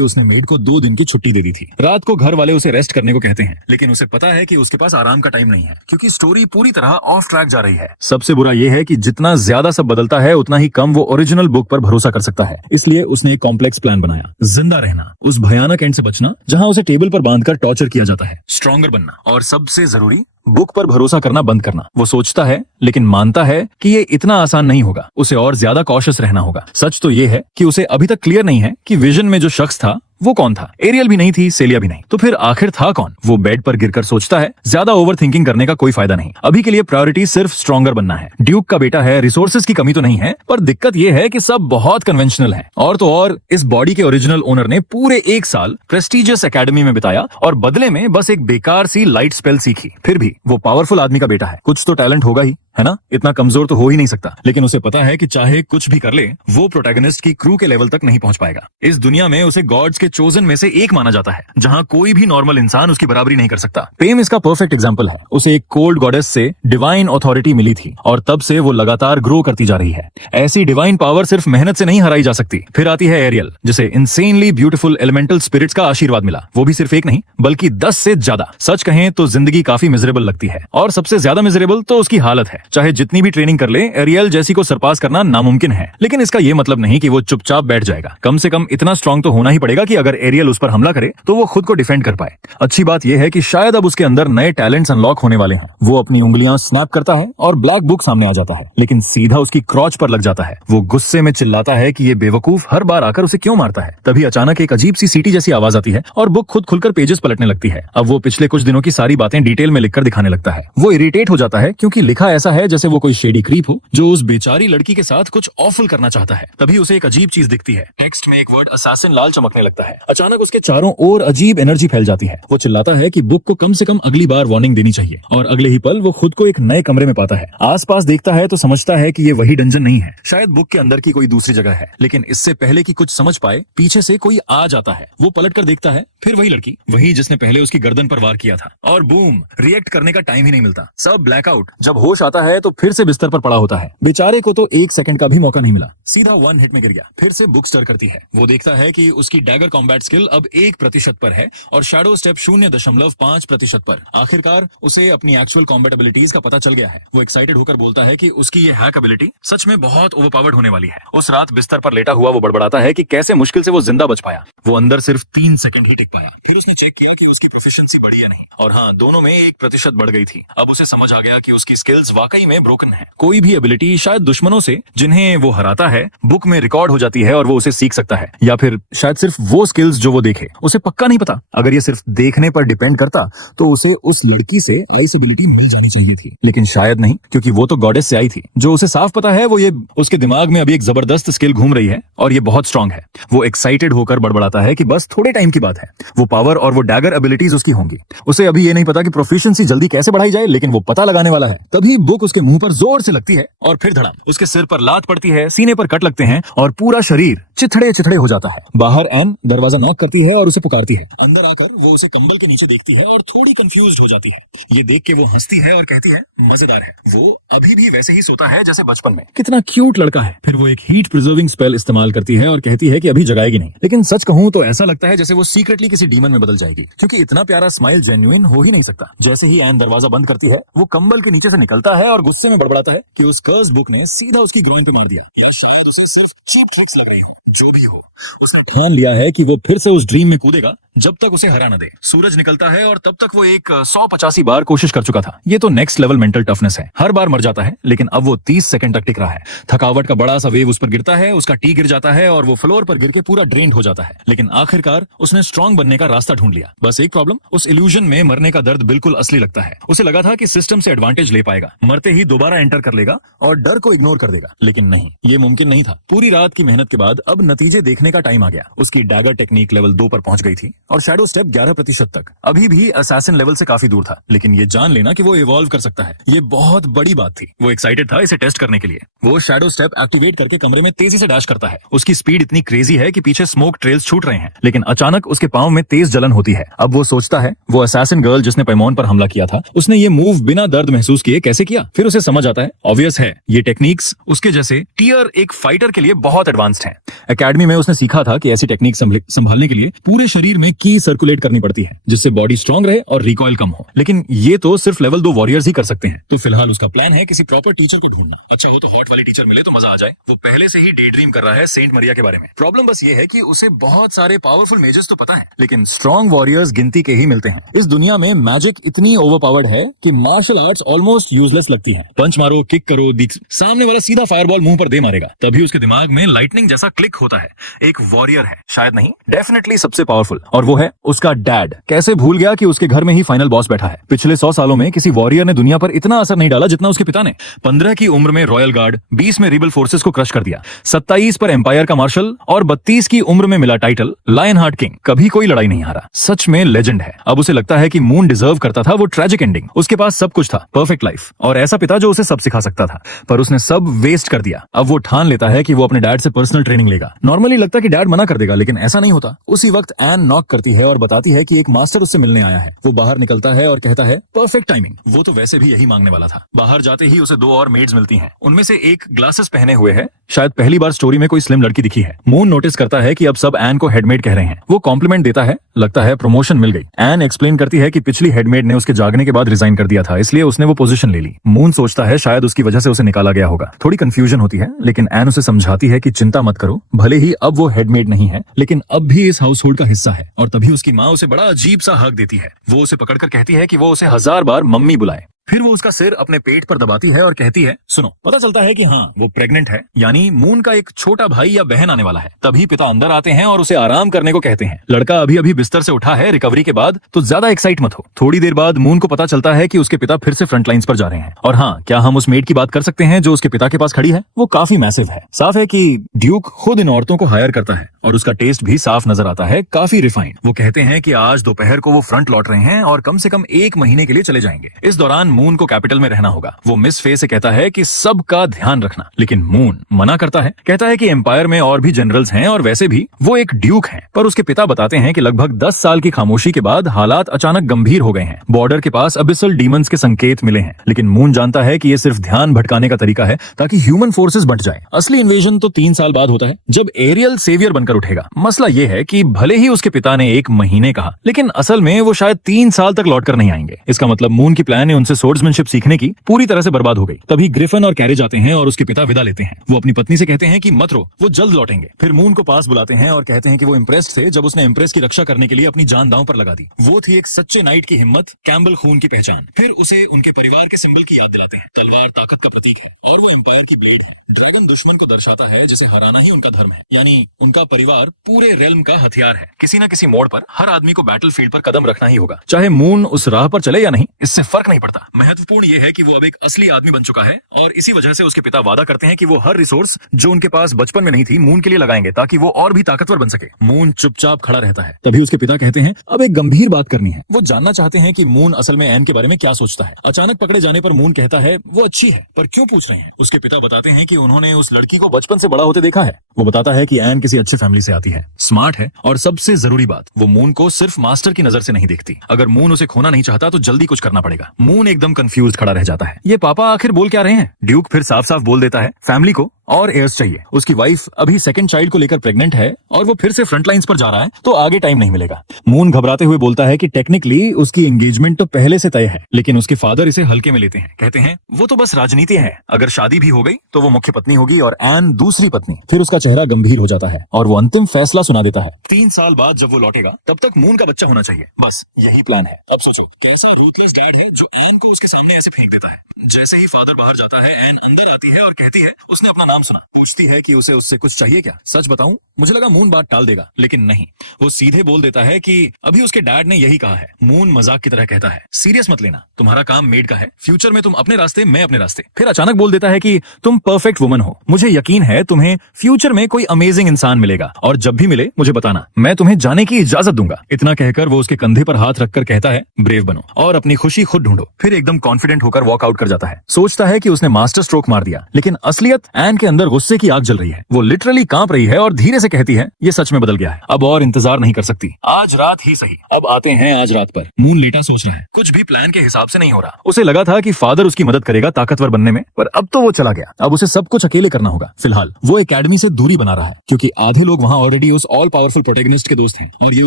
उसने मेड को 2 दिन की छुट्टी दे दी थी। रात को घर वाले उसे रेस्ट करने को कहते हैं, लेकिन उसे पता है कि उसके पास आराम का टाइम नहीं है क्योंकि स्टोरी पूरी तरह ऑफ ट्रैक जा रही है। सबसे बुरा यह है कि जितना ज्यादा सब बदलता है उतना ही कम वो ओरिजिनल बुक पर भरोसा कर सकता है। इसलिए उसने एक कॉम्प्लेक्स प्लान बनाया, जिंदा रहना, उस भयानक एंड से बचना जहां उसे टेबल पर बांधकर टॉर्चर किया जाता है, स्ट्रॉन्गर बनना और सबसे जरूरी बुक पर भरोसा करना बंद करना। वो सोचता है लेकिन मानता है कि ये इतना आसान नहीं होगा, उसे और ज्यादा कॉशियस रहना होगा। सच तो ये है कि उसे अभी तक क्लियर नहीं है कि विजन में जो शख्स था वो कौन था। एरियल भी नहीं थी, सेलिया भी नहीं, तो फिर आखिर था कौन? वो बेड पर गिरकर सोचता है, ज्यादा ओवर थिंकिंग करने का कोई फायदा नहीं। अभी के लिए प्रायोरिटी सिर्फ स्ट्रॉन्गर बनना है। ड्यूक का बेटा है, रिसोर्सेज की कमी तो नहीं है, पर दिक्कत ये है कि सब बहुत कन्वेंशनल है। और तो और इस बॉडी के ओरिजिनल ओनर ने पूरे 1 साल प्रेस्टिजियस एकेडमी में बिताया और बदले में बस एक बेकार सी लाइट स्पेल सीखी। फिर भी वो पावरफुल आदमी का बेटा है, कुछ तो टैलेंट होगा ही, है ना? इतना कमजोर तो हो ही नहीं सकता। लेकिन उसे पता है कि चाहे कुछ भी कर ले, वो प्रोटैगनिस्ट की क्रू के लेवल तक नहीं पहुंच पाएगा। इस दुनिया में उसे गॉड्स के चोजन में से एक माना जाता है, जहां कोई भी नॉर्मल इंसान उसकी बराबरी नहीं कर सकता। पेम इसका परफेक्ट एग्जांपल है। उसे एक कोल्ड गॉडेस से डिवाइन अथॉरिटी मिली थी और तब से वो लगातार ग्रो करती जा रही है। ऐसी डिवाइन पावर सिर्फ मेहनत से नहीं हराई जा सकती। फिर आती है एरियल, जिसे इंसेनली ब्यूटीफुल एलिमेंटल स्पिरिट्स का आशीर्वाद मिला। वो भी सिर्फ एक नहीं बल्कि 10 से ज्यादा। सच कहें तो जिंदगी काफी मिजरेबल लगती है और सबसे ज्यादा मिजरेबल तो उसकी हालत है। चाहे जितनी भी ट्रेनिंग कर ले, एरियल जैसी को सरपास करना नामुमकिन है। लेकिन इसका ये मतलब नहीं कि वो चुपचाप बैठ जाएगा। कम से कम इतना स्ट्रांग तो होना ही पड़ेगा कि अगर एरियल उस पर हमला करे तो वो खुद को डिफेंड कर पाए। अच्छी बात यह है कि शायद अब उसके अंदर नए टैलेंट्स अनलॉक होने वाले हैं। वो अपनी उंगलियां स्नैप करता है और ब्लैक बुक सामने आ जाता है, लेकिन सीधा उसकी क्रॉच पर लग जाता है। वो गुस्से में चिल्लाता है कि ये बेवकूफ हर बार आकर उसे क्यों मारता है। तभी अचानक एक अजीब सी सीटी जैसी आवाज आती है और बुक खुद खुलकर पेजेस पलटने लगती है। अब वो पिछले कुछ दिनों की सारी बातें डिटेल में लिखकर दिखाने लगता है। वो इरिटेट हो जाता है क्योंकि लिखा ऐसा है जैसे वो कोई शेडी क्रीप हो जो उस बेचारी लड़की के साथ कुछ ऑफल करना चाहता है। तभी उसे एक अजीब चीज दिखती है। टेक्स्ट में एक वर्ड असैसिन लाल चमकने लगता है। अचानक उसके चारों ओर अजीब एनर्जी फैल जाती है। वो चिल्लाता है कि बुक को कम से कम अगली बार वार्निंग देनी चाहिए और अगले ही पल वो खुद को एक नए कमरे में पाता है। आसपास देखता है तो समझता है कि ये वही डंजन नहीं है, शायद बुक के अंदर की कोई दूसरी जगह है। लेकिन इससे पहले कि कुछ समझ पाए, पीछे से कोई आ जाता है। वो पलट कर देखता है, फिर वही लड़की, वही जिसने पहले उसकी गर्दन पर वार किया था। और बूम, रिएक्ट करने का टाइम ही नहीं मिलता, सब ब्लैकआउट। जब होश आता है तो फिर से बिस्तर पर पड़ा होता है। बेचारे को तो 1 सेकंड का भी मौका नहीं मिला, सीधा 1 हिट में गिर गया। फिर से बुक स्टर करती है। वो देखता है कि उसकी डैगर कॉम्बैट स्किल अब 1% पर है और शैडो स्टेप 0.5% पर। आखिरकार उसे अपनी एक्चुअल कॉम्बैट एबिलिटीज का पता चल गया है। वो एक्साइटेड होकर बोलता है कि उसकी ये हैक एबिलिटी सच में बहुत ओवरपावर्ड होने वाली है। उस रात बिस्तर पर लेटा हुआ वो बड़बड़ाता है कि कैसे मुश्किल से वो जिंदा बच पाया। वो अंदर सिर्फ 3 सेकंड ही टिक पाया। फिर उसने चेक किया कि उसकी प्रोफिशिएंसी बढ़ी या नहीं, और हाँ, दोनों में 1% बढ़ गई थी। अब उसे समझ आ गया कि उसकी स्किल्स वाकई में ब्रोकन है। कोई भी एबिलिटी शायद दुश्मनों से जिन्हें वो हराता है बुक में रिकॉर्ड हो जाती है और वो उसे सीख सकता है, या फिर शायद सिर्फ वो स्किल्स जो वो देखे। उसे पक्का नहीं पता। अगर ये सिर्फ देखने पर डिपेंड करता तो उसे उस लड़की से आइस एबिलिटी मिल जानी चाहिए थी, लेकिन शायद नहीं, क्योंकि वो तो गॉडेस से आई थी। जो उसे साफ पता है वो ये उसके दिमाग में अभी एक जबरदस्त स्किल घूम रही है और ये बहुत स्ट्रांग है। वो एक्साइटेड होकर बड़बड़ाता है कि बस थोड़े टाइम की बात है, वो पावर और वो डैगर एबिलिटीज उसकी होंगी। उसे अभी ये नहीं पता कि प्रोफिशिएंसी जल्दी कैसे बढ़ाई जाए, लेकिन वो पता लगाने वाला है। तभी बुक उसके मुंह पर जोर से लगती है और फिर धड़ाम, उसके सिर पर लात पड़ती है, सीने पर कट लगते हैं और पूरा शरीर चिथड़े चिथड़े हो जाता है। बाहर एन दरवाजा नॉक करती है और उसे पुकारती है। अंदर आकर वो उसे कंबल के नीचे देखती है और थोड़ी कंफ्यूज हो जाती है। ये देख के वो हंसती है और कहती है मजेदार है, वो अभी भी वैसे ही सोता है जैसे बचपन में। कितना क्यूट लड़का है। फिर वो एक हीट प्रिजर्विंग स्पेल इस्तेमाल करती है और कहती है कि अभी जगाएगी नहीं। लेकिन सच कहूं तो ऐसा लगता है जैसे वो सीक्रेटली किसी डीमन में बदल जाएगी, क्योंकि इतना प्यारा स्माइल जेन्युइन हो ही नहीं सकता। जैसे ही एन दरवाजा बंद करती है, वो कंबल के नीचे से निकलता है और गुस्से में बड़बड़ाता है कि उस कर्स बुक ने सीधा उसकी ग्रोइन पे मार दिया, या शायद उसे सिर्फ चीप ट्रिक्स लग रही हो। जो भी हो, उसने ठान लिया है कि वो फिर से उस ड्रीम में कूदेगा जब तक उसे हरा न दे। सूरज निकलता है और तब तक वो एक 185 बार कोशिश कर चुका था। ये तो नेक्स्ट लेवल मेंटल टफनेस है। हर बार मर जाता है, लेकिन अब वो 30 सेकंड तक टिक रहा है। थकावट का बड़ा सा वेव उस पर गिरता है, उसका टी गिर जाता है और वो फ्लोर पर गिर के पूरा ड्रेन्ड हो जाता है। लेकिन आखिरकार उसने स्ट्रांग बनने का रास्ता ढूंढ लिया। बस एक प्रॉब्लम, उस इल्यूजन में मरने का दर्द बिल्कुल असली लगता है। उसे लगा था कि सिस्टम से एडवांटेज ले पाएगा, मरते ही दोबारा एंटर कर लेगा और डर को इग्नोर कर देगा। लेकिन नहीं, ये मुमकिन नहीं था। पूरी रात की मेहनत के बाद अब नतीजे देखने का टाइम आ गया। उसकी डैगर टेक्निक लेवल 2 पर पहुंच गई थी और शैडो स्टेप 11% तक। अभी भी असैसिन लेवल से काफी दूर था, लेकिन ये जान लेना कि वो इवॉल्व कर सकता है, ये बहुत बड़ी बात थी। वो एक्साइटेड था इसे टेस्ट करने के लिए। वो शैडो स्टेप एक्टिवेट करके कमरे में तेजी से डैश करता है। उसकी स्पीड इतनी क्रेजी है कि पीछे स्मोक ट्रेल्स छूट रहे हैं, लेकिन अचानक उसके पांव में तेज जलन होती है। अब वो सोचता है वो असैसिन गर्ल जिसने पैमोन पर हमला किया था, उसने ये मूव बिना दर्द महसूस किए कैसे किया। फिर उसे समझ आता है, ऑब्वियस है, ये टेक्निक्स उसके जैसे टियर एक फाइटर के लिए बहुत एडवांस्ड हैं। एकेडमी में उसने सीखा था कि ऐसी टेक्निक संभालने के लिए पूरे शरीर में की सर्कुलेट करनी पड़ती है, जिससे बॉडी स्ट्रांग रहे और रिकॉइल कम हो। लेकिन ये तो सिर्फ लेवल 2 वॉरियर्स ही कर सकते हैं। तो फिलहाल उसका प्लान है किसी प्रॉपर टीचर को ढूंढना। अच्छा हो तो हॉट वाली टीचर मिले तो मजा आ जाए। वो पहले से ही डे ड्रीम कर रहा है सेंट मरिया के बारे में। प्रॉब्लम बस ये है कि उसे बहुत सारे पावरफुल मेजर्स तो पता है, लेकिन स्ट्रांग वॉरियर्स गिनती के ही मिलते हैं। इस दुनिया में मैजिक इतनी ओवरपावर्ड है कि मार्शल आर्ट्स ऑलमोस्ट यूजलेस लगती है। पंच मारो, किक करो, सामने वाला सीधा फायरबॉल मुंह पर दे मारेगा, तभी उसके दिमाग में लाइटनिंग जैसा क्लिक होता है। एक वॉरियर है, शायद नहीं, डेफिनेटली सबसे पावरफुल, और वो है उसका डैड। कैसे भूल गया कि उसके घर में ही फाइनल बॉस बैठा है। पिछले 100 सालों में किसी वॉरियर ने दुनिया पर इतना असर नहीं डाला जितना उसके पिता ने। 15 की उम्र में रॉयल गार्ड, 20 में रिबल फोर्सेस को क्रश कर दिया, 27 पर एम्पायर का मार्शल और 32 की उम्र में मिला टाइटल लायन हार्ट किंग। कभी कोई लड़ाई नहीं हारा, सच में लेजेंड है। अब उसे लगता है कि मून डिजर्व करता था वो ट्रेजिक एंडिंग। उसके पास सब कुछ था, परफेक्ट लाइफ और ऐसा पिता जो उसे सब सिखा सकता था, पर उसने सब वेस्ट कर दिया। अब वो ठान लेता है कि वो अपने डैड से पर्सनल ट्रेनिंग लेगा। नॉर्मली लगता कि डैड मना कर देगा, लेकिन ऐसा नहीं होता। उसी वक्त एन नॉक करती है और बताती है कि एक मास्टर उससे मिलने आया है। वो बाहर निकलता है और कहता है परफेक्ट टाइमिंग। वो तो वैसे भी यही मांगने वाला था। बाहर जाते ही उसे 2 और मेड्स मिलती हैं। उनमें से एक ग्लासेस पहने हुए है, शायद पहली बार स्टोरी में कोई स्लिम लड़की दिखी है। मून नोटिस करता है कि अब सब एन को हेडमेड कह रहे हैं। वो कॉम्प्लीमेंट देता है, लगता है प्रमोशन मिल गई। एन एक्सप्लेन करती है कि पिछली हेडमेड ने उसके जागने के बाद रिजाइन कर दिया था, इसलिए उसने वो पोजीशन ले ली। मून सोचता है शायद उसकी वजह से उसे निकाला गया होगा। थोड़ी कंफ्यूजन होती है, लेकिन एन उसे समझाती है कि चिंता मत करो, भले ही अब वो हेडमेड नहीं है, लेकिन अब भी इस हाउस होल्ड का हिस्सा है। और तभी उसकी माँ उसे बड़ा अजीब सा हक देती है। वो उसे पकड़कर कहती है कि वो उसे 1000 बार मम्मी बुलाए। फिर वो उसका सिर अपने पेट पर दबाती है और कहती है सुनो। पता चलता है कि हाँ, वो प्रेग्नेंट है, यानी मून का एक छोटा भाई या बहन आने वाला है। तभी पिता अंदर आते हैं और उसे आराम करने को कहते हैं। लड़का अभी अभी बिस्तर से उठा है रिकवरी के बाद, तो ज्यादा एक्साइट मत हो। थोड़ी देर बाद मून को पता चलता है कि उसके पिता फिर से फ्रंट लाइंस पर जा रहे हैं। और हाँ, क्या हम उस मेड की बात कर सकते हैं जो उसके पिता के पास खड़ी है? वो काफी मैसिव है। साफ है कि ड्यूक खुद इन औरतों को हायर करता है और उसका टेस्ट भी साफ नजर आता है, काफी रिफाइंड। वो कहते हैं कि आज दोपहर को वो फ्रंट लौट रहे हैं और कम से कम 1 महीने के लिए चले जाएंगे। इस दौरान मून को कैपिटल में रहना होगा। वो मिस फे से कहता है कि सबका ध्यान रखना, लेकिन मून मना करता है। कहता है कि एम्पायर में और भी जनरल्स हैं और वैसे भी वो एक ड्यूक हैं। पर उसके पिता बताते हैं कि लगभग 10 साल की खामोशी के बाद हालात अचानक गंभीर हो गए हैं। बॉर्डर के पास अबिसल डीमंस के संकेत मिले हैं, लेकिन मून जानता है कि ये सिर्फ ध्यान भटकाने का तरीका है ताकि ह्यूमन फोर्सेस बंट जाए। असली इन्वेजन तो 3 साल बाद होता है, जब एरियल सेवियर बनकर उठेगा। मसला ये है कि भले ही उसके पिता ने 1 महीने कहा, लेकिन असल में वो शायद 3 साल तक लौट कर नहीं आएंगे। इसका मतलब मून की प्लान है उनसे सोर्ड्समैनशिप सीखने की पूरी तरह से बर्बाद हो गई। तभी ग्रिफिन और कैरेज आते हैं और उसके पिता विदा लेते हैं। वो अपनी पत्नी से कहते हैं कि मत रो, वो जल्द लौटेंगे। फिर मून को पास बुलाते हैं और कहते हैं कि वो इम्प्रेस्ड थे जब उसने इम्प्रेस की रक्षा करने के लिए अपनी जान दांव पर लगा दी। वो थी एक सच्चे नाइट की हिम्मत, कैम्बल खून की पहचान। फिर उसे उनके परिवार के सिंबल की याद दिलाते हैं। तलवार ताकत का प्रतीक है और वो एम्पायर की ब्लेड है। ड्रैगन दुश्मन को दर्शाता है जिसे हराना ही उनका धर्म है, यानी उनका परिवार पूरे रेल्म का हथियार है। किसी न किसी मोड़ पर हर आदमी को बैटल फील्ड पर कदम रखना ही होगा, चाहे मून उस राह पर चले या नहीं, इससे फर्क नहीं पड़ता। महत्वपूर्ण ये है कि वो अब एक असली आदमी बन चुका है और इसी वजह से उसके पिता वादा करते हैं कि वो हर रिसोर्स जो उनके पास बचपन में नहीं थी मून के लिए लगाएंगे ताकि वो और भी ताकतवर बन सके। मून चुपचाप खड़ा रहता है। तभी उसके पिता कहते हैं अब एक गंभीर बात करनी है। वो जानना चाहते हैं कि मून असल में एन के बारे में क्या सोचता है। अचानक पकड़े जाने पर मून कहता है वो अच्छी है, पर क्यों पूछ रहे हैं। उसके पिता बताते हैं कि उन्होंने उस लड़की को बचपन से बड़ा होते देखा है। वो बताता है कि एन किसी अच्छी फैमिली से आती है, स्मार्ट है और सबसे जरूरी बात वो मून को सिर्फ मास्टर की नजर से नहीं देखती। अगर मून उसे खोना नहीं चाहता तो जल्दी कुछ करना पड़ेगा। मून एकदम कंफ्यूज खड़ा रह जाता है। ये पापा आखिर बोल क्या रहे हैं। ड्यूक फिर साफ साफ बोल देता है फैमिली को और एयर्स चाहिए। उसकी वाइफ अभी सेकंड चाइल्ड को लेकर प्रेग्नेंट है और वो फिर से फ्रंट लाइंस पर जा रहा है तो आगे टाइम नहीं मिलेगा। मून घबराते हुए बोलता है कि टेक्निकली उसकी एंगेजमेंट तो पहले से तय है, लेकिन उसके फादर इसे हल्के में लेते हैं। कहते हैं वो तो बस राजनीति है, अगर शादी भी हो गई तो वो मुख्य पत्नी होगी और एन दूसरी पत्नी। फिर उसका चेहरा गंभीर हो जाता है और वो अंतिम फैसला सुना देता है। 3 साल बाद जब वो लौटेगा तब तक मून का बच्चा होना चाहिए, बस यही प्लान है। अब सोचो कैसा रूथलेस डैड है जो एन को उसके सामने ऐसे फेंक देता है। जैसे ही फादर बाहर जाता है एन अंदर आती है और कहती है उसने अपना नाम सुना। पूछती है कि उसे उससे कुछ चाहिए क्या। सच बताऊं मुझे लगा मून बात टाल देगा, लेकिन नहीं, वो सीधे बोल देता है कि अभी उसके डैड ने यही कहा है। मून मजाक की तरह कहता है सीरियस मत लेना, तुम्हारा काम मेड का है, फ्यूचर में तुम अपने रास्ते मैं अपने रास्ते। फिर अचानक बोल देता है कि तुम परफेक्ट वुमन हो, मुझे यकीन है तुम्हें फ्यूचर में कोई अमेजिंग इंसान मिलेगा और जब भी मिले मुझे बताना, मैं तुम्हें जाने की इजाजत दूंगा। इतना कहकर वो उसके कंधे पर हाथ रखकर कहता है ब्रेव बनो और अपनी खुशी खुद ढूंढो। फिर एकदम कॉन्फिडेंट होकर वॉकआउट कर जाता है। सोचता है कि उसने मास्टर स्ट्रोक मार दिया, लेकिन असलियत एन के अंदर गुस्से की आग जल रही है। वो लिटरली कांप रही है और धीरे से कहती है ये सच में बदल गया है, अब और इंतजार नहीं कर सकती, आज रात ही सही। अब आते हैं आज रात पर। मून लेटा सोच रहा है, कुछ भी प्लान के हिसाब से नहीं हो रहा। उसे लगा था कि फादर उसकी मदद करेगा ताकतवर बनने में, पर अब तो वो चला गया। अब उसे सब कुछ अकेले करना होगा। फिलहाल वो एकेडमी से दूरी बना रहा है क्योंकि आधे लोग वहाँ ऑलरेडी उस ऑल पावरफुल प्रोटैगनिस्ट के दोस्त थे और ये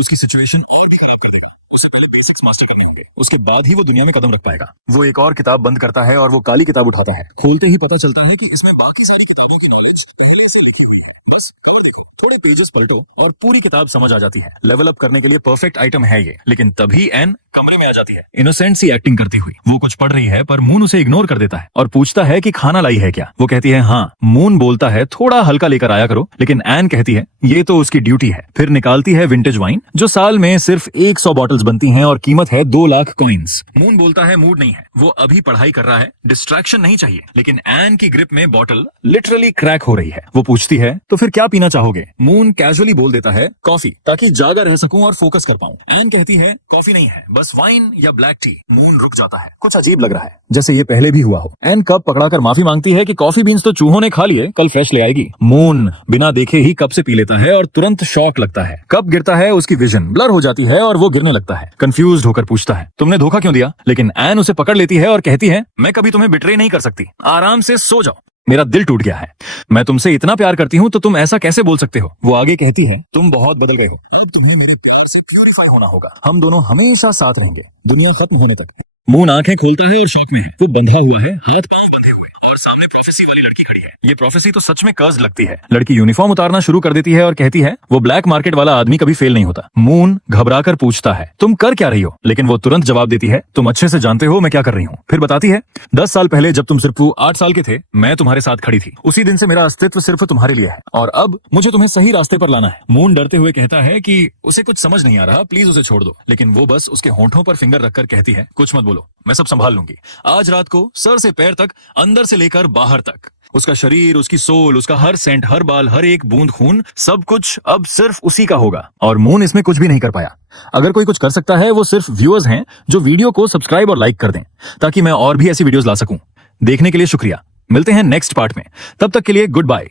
उसकी सिचुएशन और भी खराब कर देगा। उसे पहले बेसिक्स मास्टर करने होंगे, उसके बाद ही वो दुनिया में कदम रख पाएगा। वो एक और किताब बंद करता है और वो काली किताब उठाता है। खोलते ही पता चलता है कि इसमें बाकी सारी किताबों की नॉलेज पहले से लिखी हुई है। बस कवर देखो, थोड़े पेजेस पलटो और पूरी किताब समझ आ जाती है। लेवल अप करने के लिए परफेक्ट आइटम है ये। लेकिन तभी एन कमरे में आ जाती है, इनोसेंट सी एक्टिंग करती हुई। वो कुछ पढ़ रही है पर मून उसे इग्नोर कर देता है और पूछता है कि खाना लाई है क्या। वो कहती है हाँ। मून बोलता है थोड़ा हल्का लेकर आया करो, लेकिन एन कहती है ये तो उसकी ड्यूटी है। फिर निकालती है विंटेज वाइन जो साल में सिर्फ 100 बॉटल्स बनती हैं और कीमत है 2 लाख कॉइन्स। मून बोलता है मूड नहीं है, वो अभी पढ़ाई कर रहा है, डिस्ट्रैक्शन नहीं चाहिए। लेकिन एन की ग्रिप में बॉटल लिटरली क्रैक हो रही है। वो पूछती है तो फिर क्या पीना चाहोगे। मून कैजुअली बोल देता है कॉफी, ताकि जागा रह सकूं और फोकस कर पाऊं। एन कहती है कॉफी नहीं है, बस वाइन या ब्लैक टी। मून रुक जाता है, कुछ अजीब लग रहा है, जैसे ये पहले भी हुआ हो। एन कप पकड़ाकर माफी मांगती है कि कॉफी बीन्स तो चूहों ने खा लिए, कल फ्रेश ले आएगी। मून बिना देखे ही कप से पी लेता है और तुरंत शॉक लगता है। कप गिरता है, उसकी विजन ब्लर हो जाती है और वो गिरने लगता है। कंफ्यूज्ड होकर पूछता है तुमने धोखा क्यों दिया। लेकिन एन उसे पकड़ लेती है और कहती है मैं कभी तुम्हें बिट्रे नहीं कर सकती, आराम से सो जाओ, मेरा दिल टूट गया है। मैं तुमसे इतना प्यार करती हूँ तो तुम ऐसा कैसे बोल सकते हो। वो आगे कहती है तुम बहुत बदल गए हो, अब तुम्हें मेरे प्यार से प्यूरिफाई होना होगा, हम दोनों हमेशा साथ रहेंगे दुनिया खत्म होने तक। मून आंखें खोलता है और शौक में है। वो बंधा हुआ है, हाथ पांव बंधे हुए और सामने प्रोफेसी वाली लड़की खड़ी है। ये प्रोफेसी तो सच में कर्ज लगती है। लड़की यूनिफॉर्म उतारना शुरू कर देती है और कहती है वो ब्लैक मार्केट वाला आदमी कभी फेल नहीं होता। मून घबराकर पूछता है तुम कर क्या रही हो, लेकिन वो तुरंत जवाब देती है तुम अच्छे से जानते हो मैं क्या कर रही हूँ। फिर बताती है 10 साल पहले जब तुम सिर्फ 8 साल के थे, मैं तुम्हारे साथ खड़ी थी। उसी दिन से मेरा अस्तित्व सिर्फ तुम्हारे लिए है और अब मुझे तुम्हें सही रास्ते पर लाना है। मून डरते हुए कहता है कि उसे कुछ समझ नहीं आ रहा, प्लीज उसे छोड़ दो। लेकिन वो बस उसके होंठों पर फिंगर रखकर कहती है कुछ मत बोलो, मैं सब संभाल लूंगी। आज रात को सर से पैर तक, अंदर से लेकर बाहर तक, उसका शरीर, उसकी सोल, उसका हर सेंट, हर बाल, हर एक बूंद खून, सब कुछ अब सिर्फ उसी का होगा। और मून इसमें कुछ भी नहीं कर पाया। अगर कोई कुछ कर सकता है वो सिर्फ व्यूअर्स हैं जो वीडियो को सब्सक्राइब और लाइक कर दें ताकि मैं और भी ऐसी वीडियोस ला सकूं। देखने के लिए शुक्रिया। मिलते हैं नेक्स्ट पार्ट में, तब तक के लिए गुड बाय।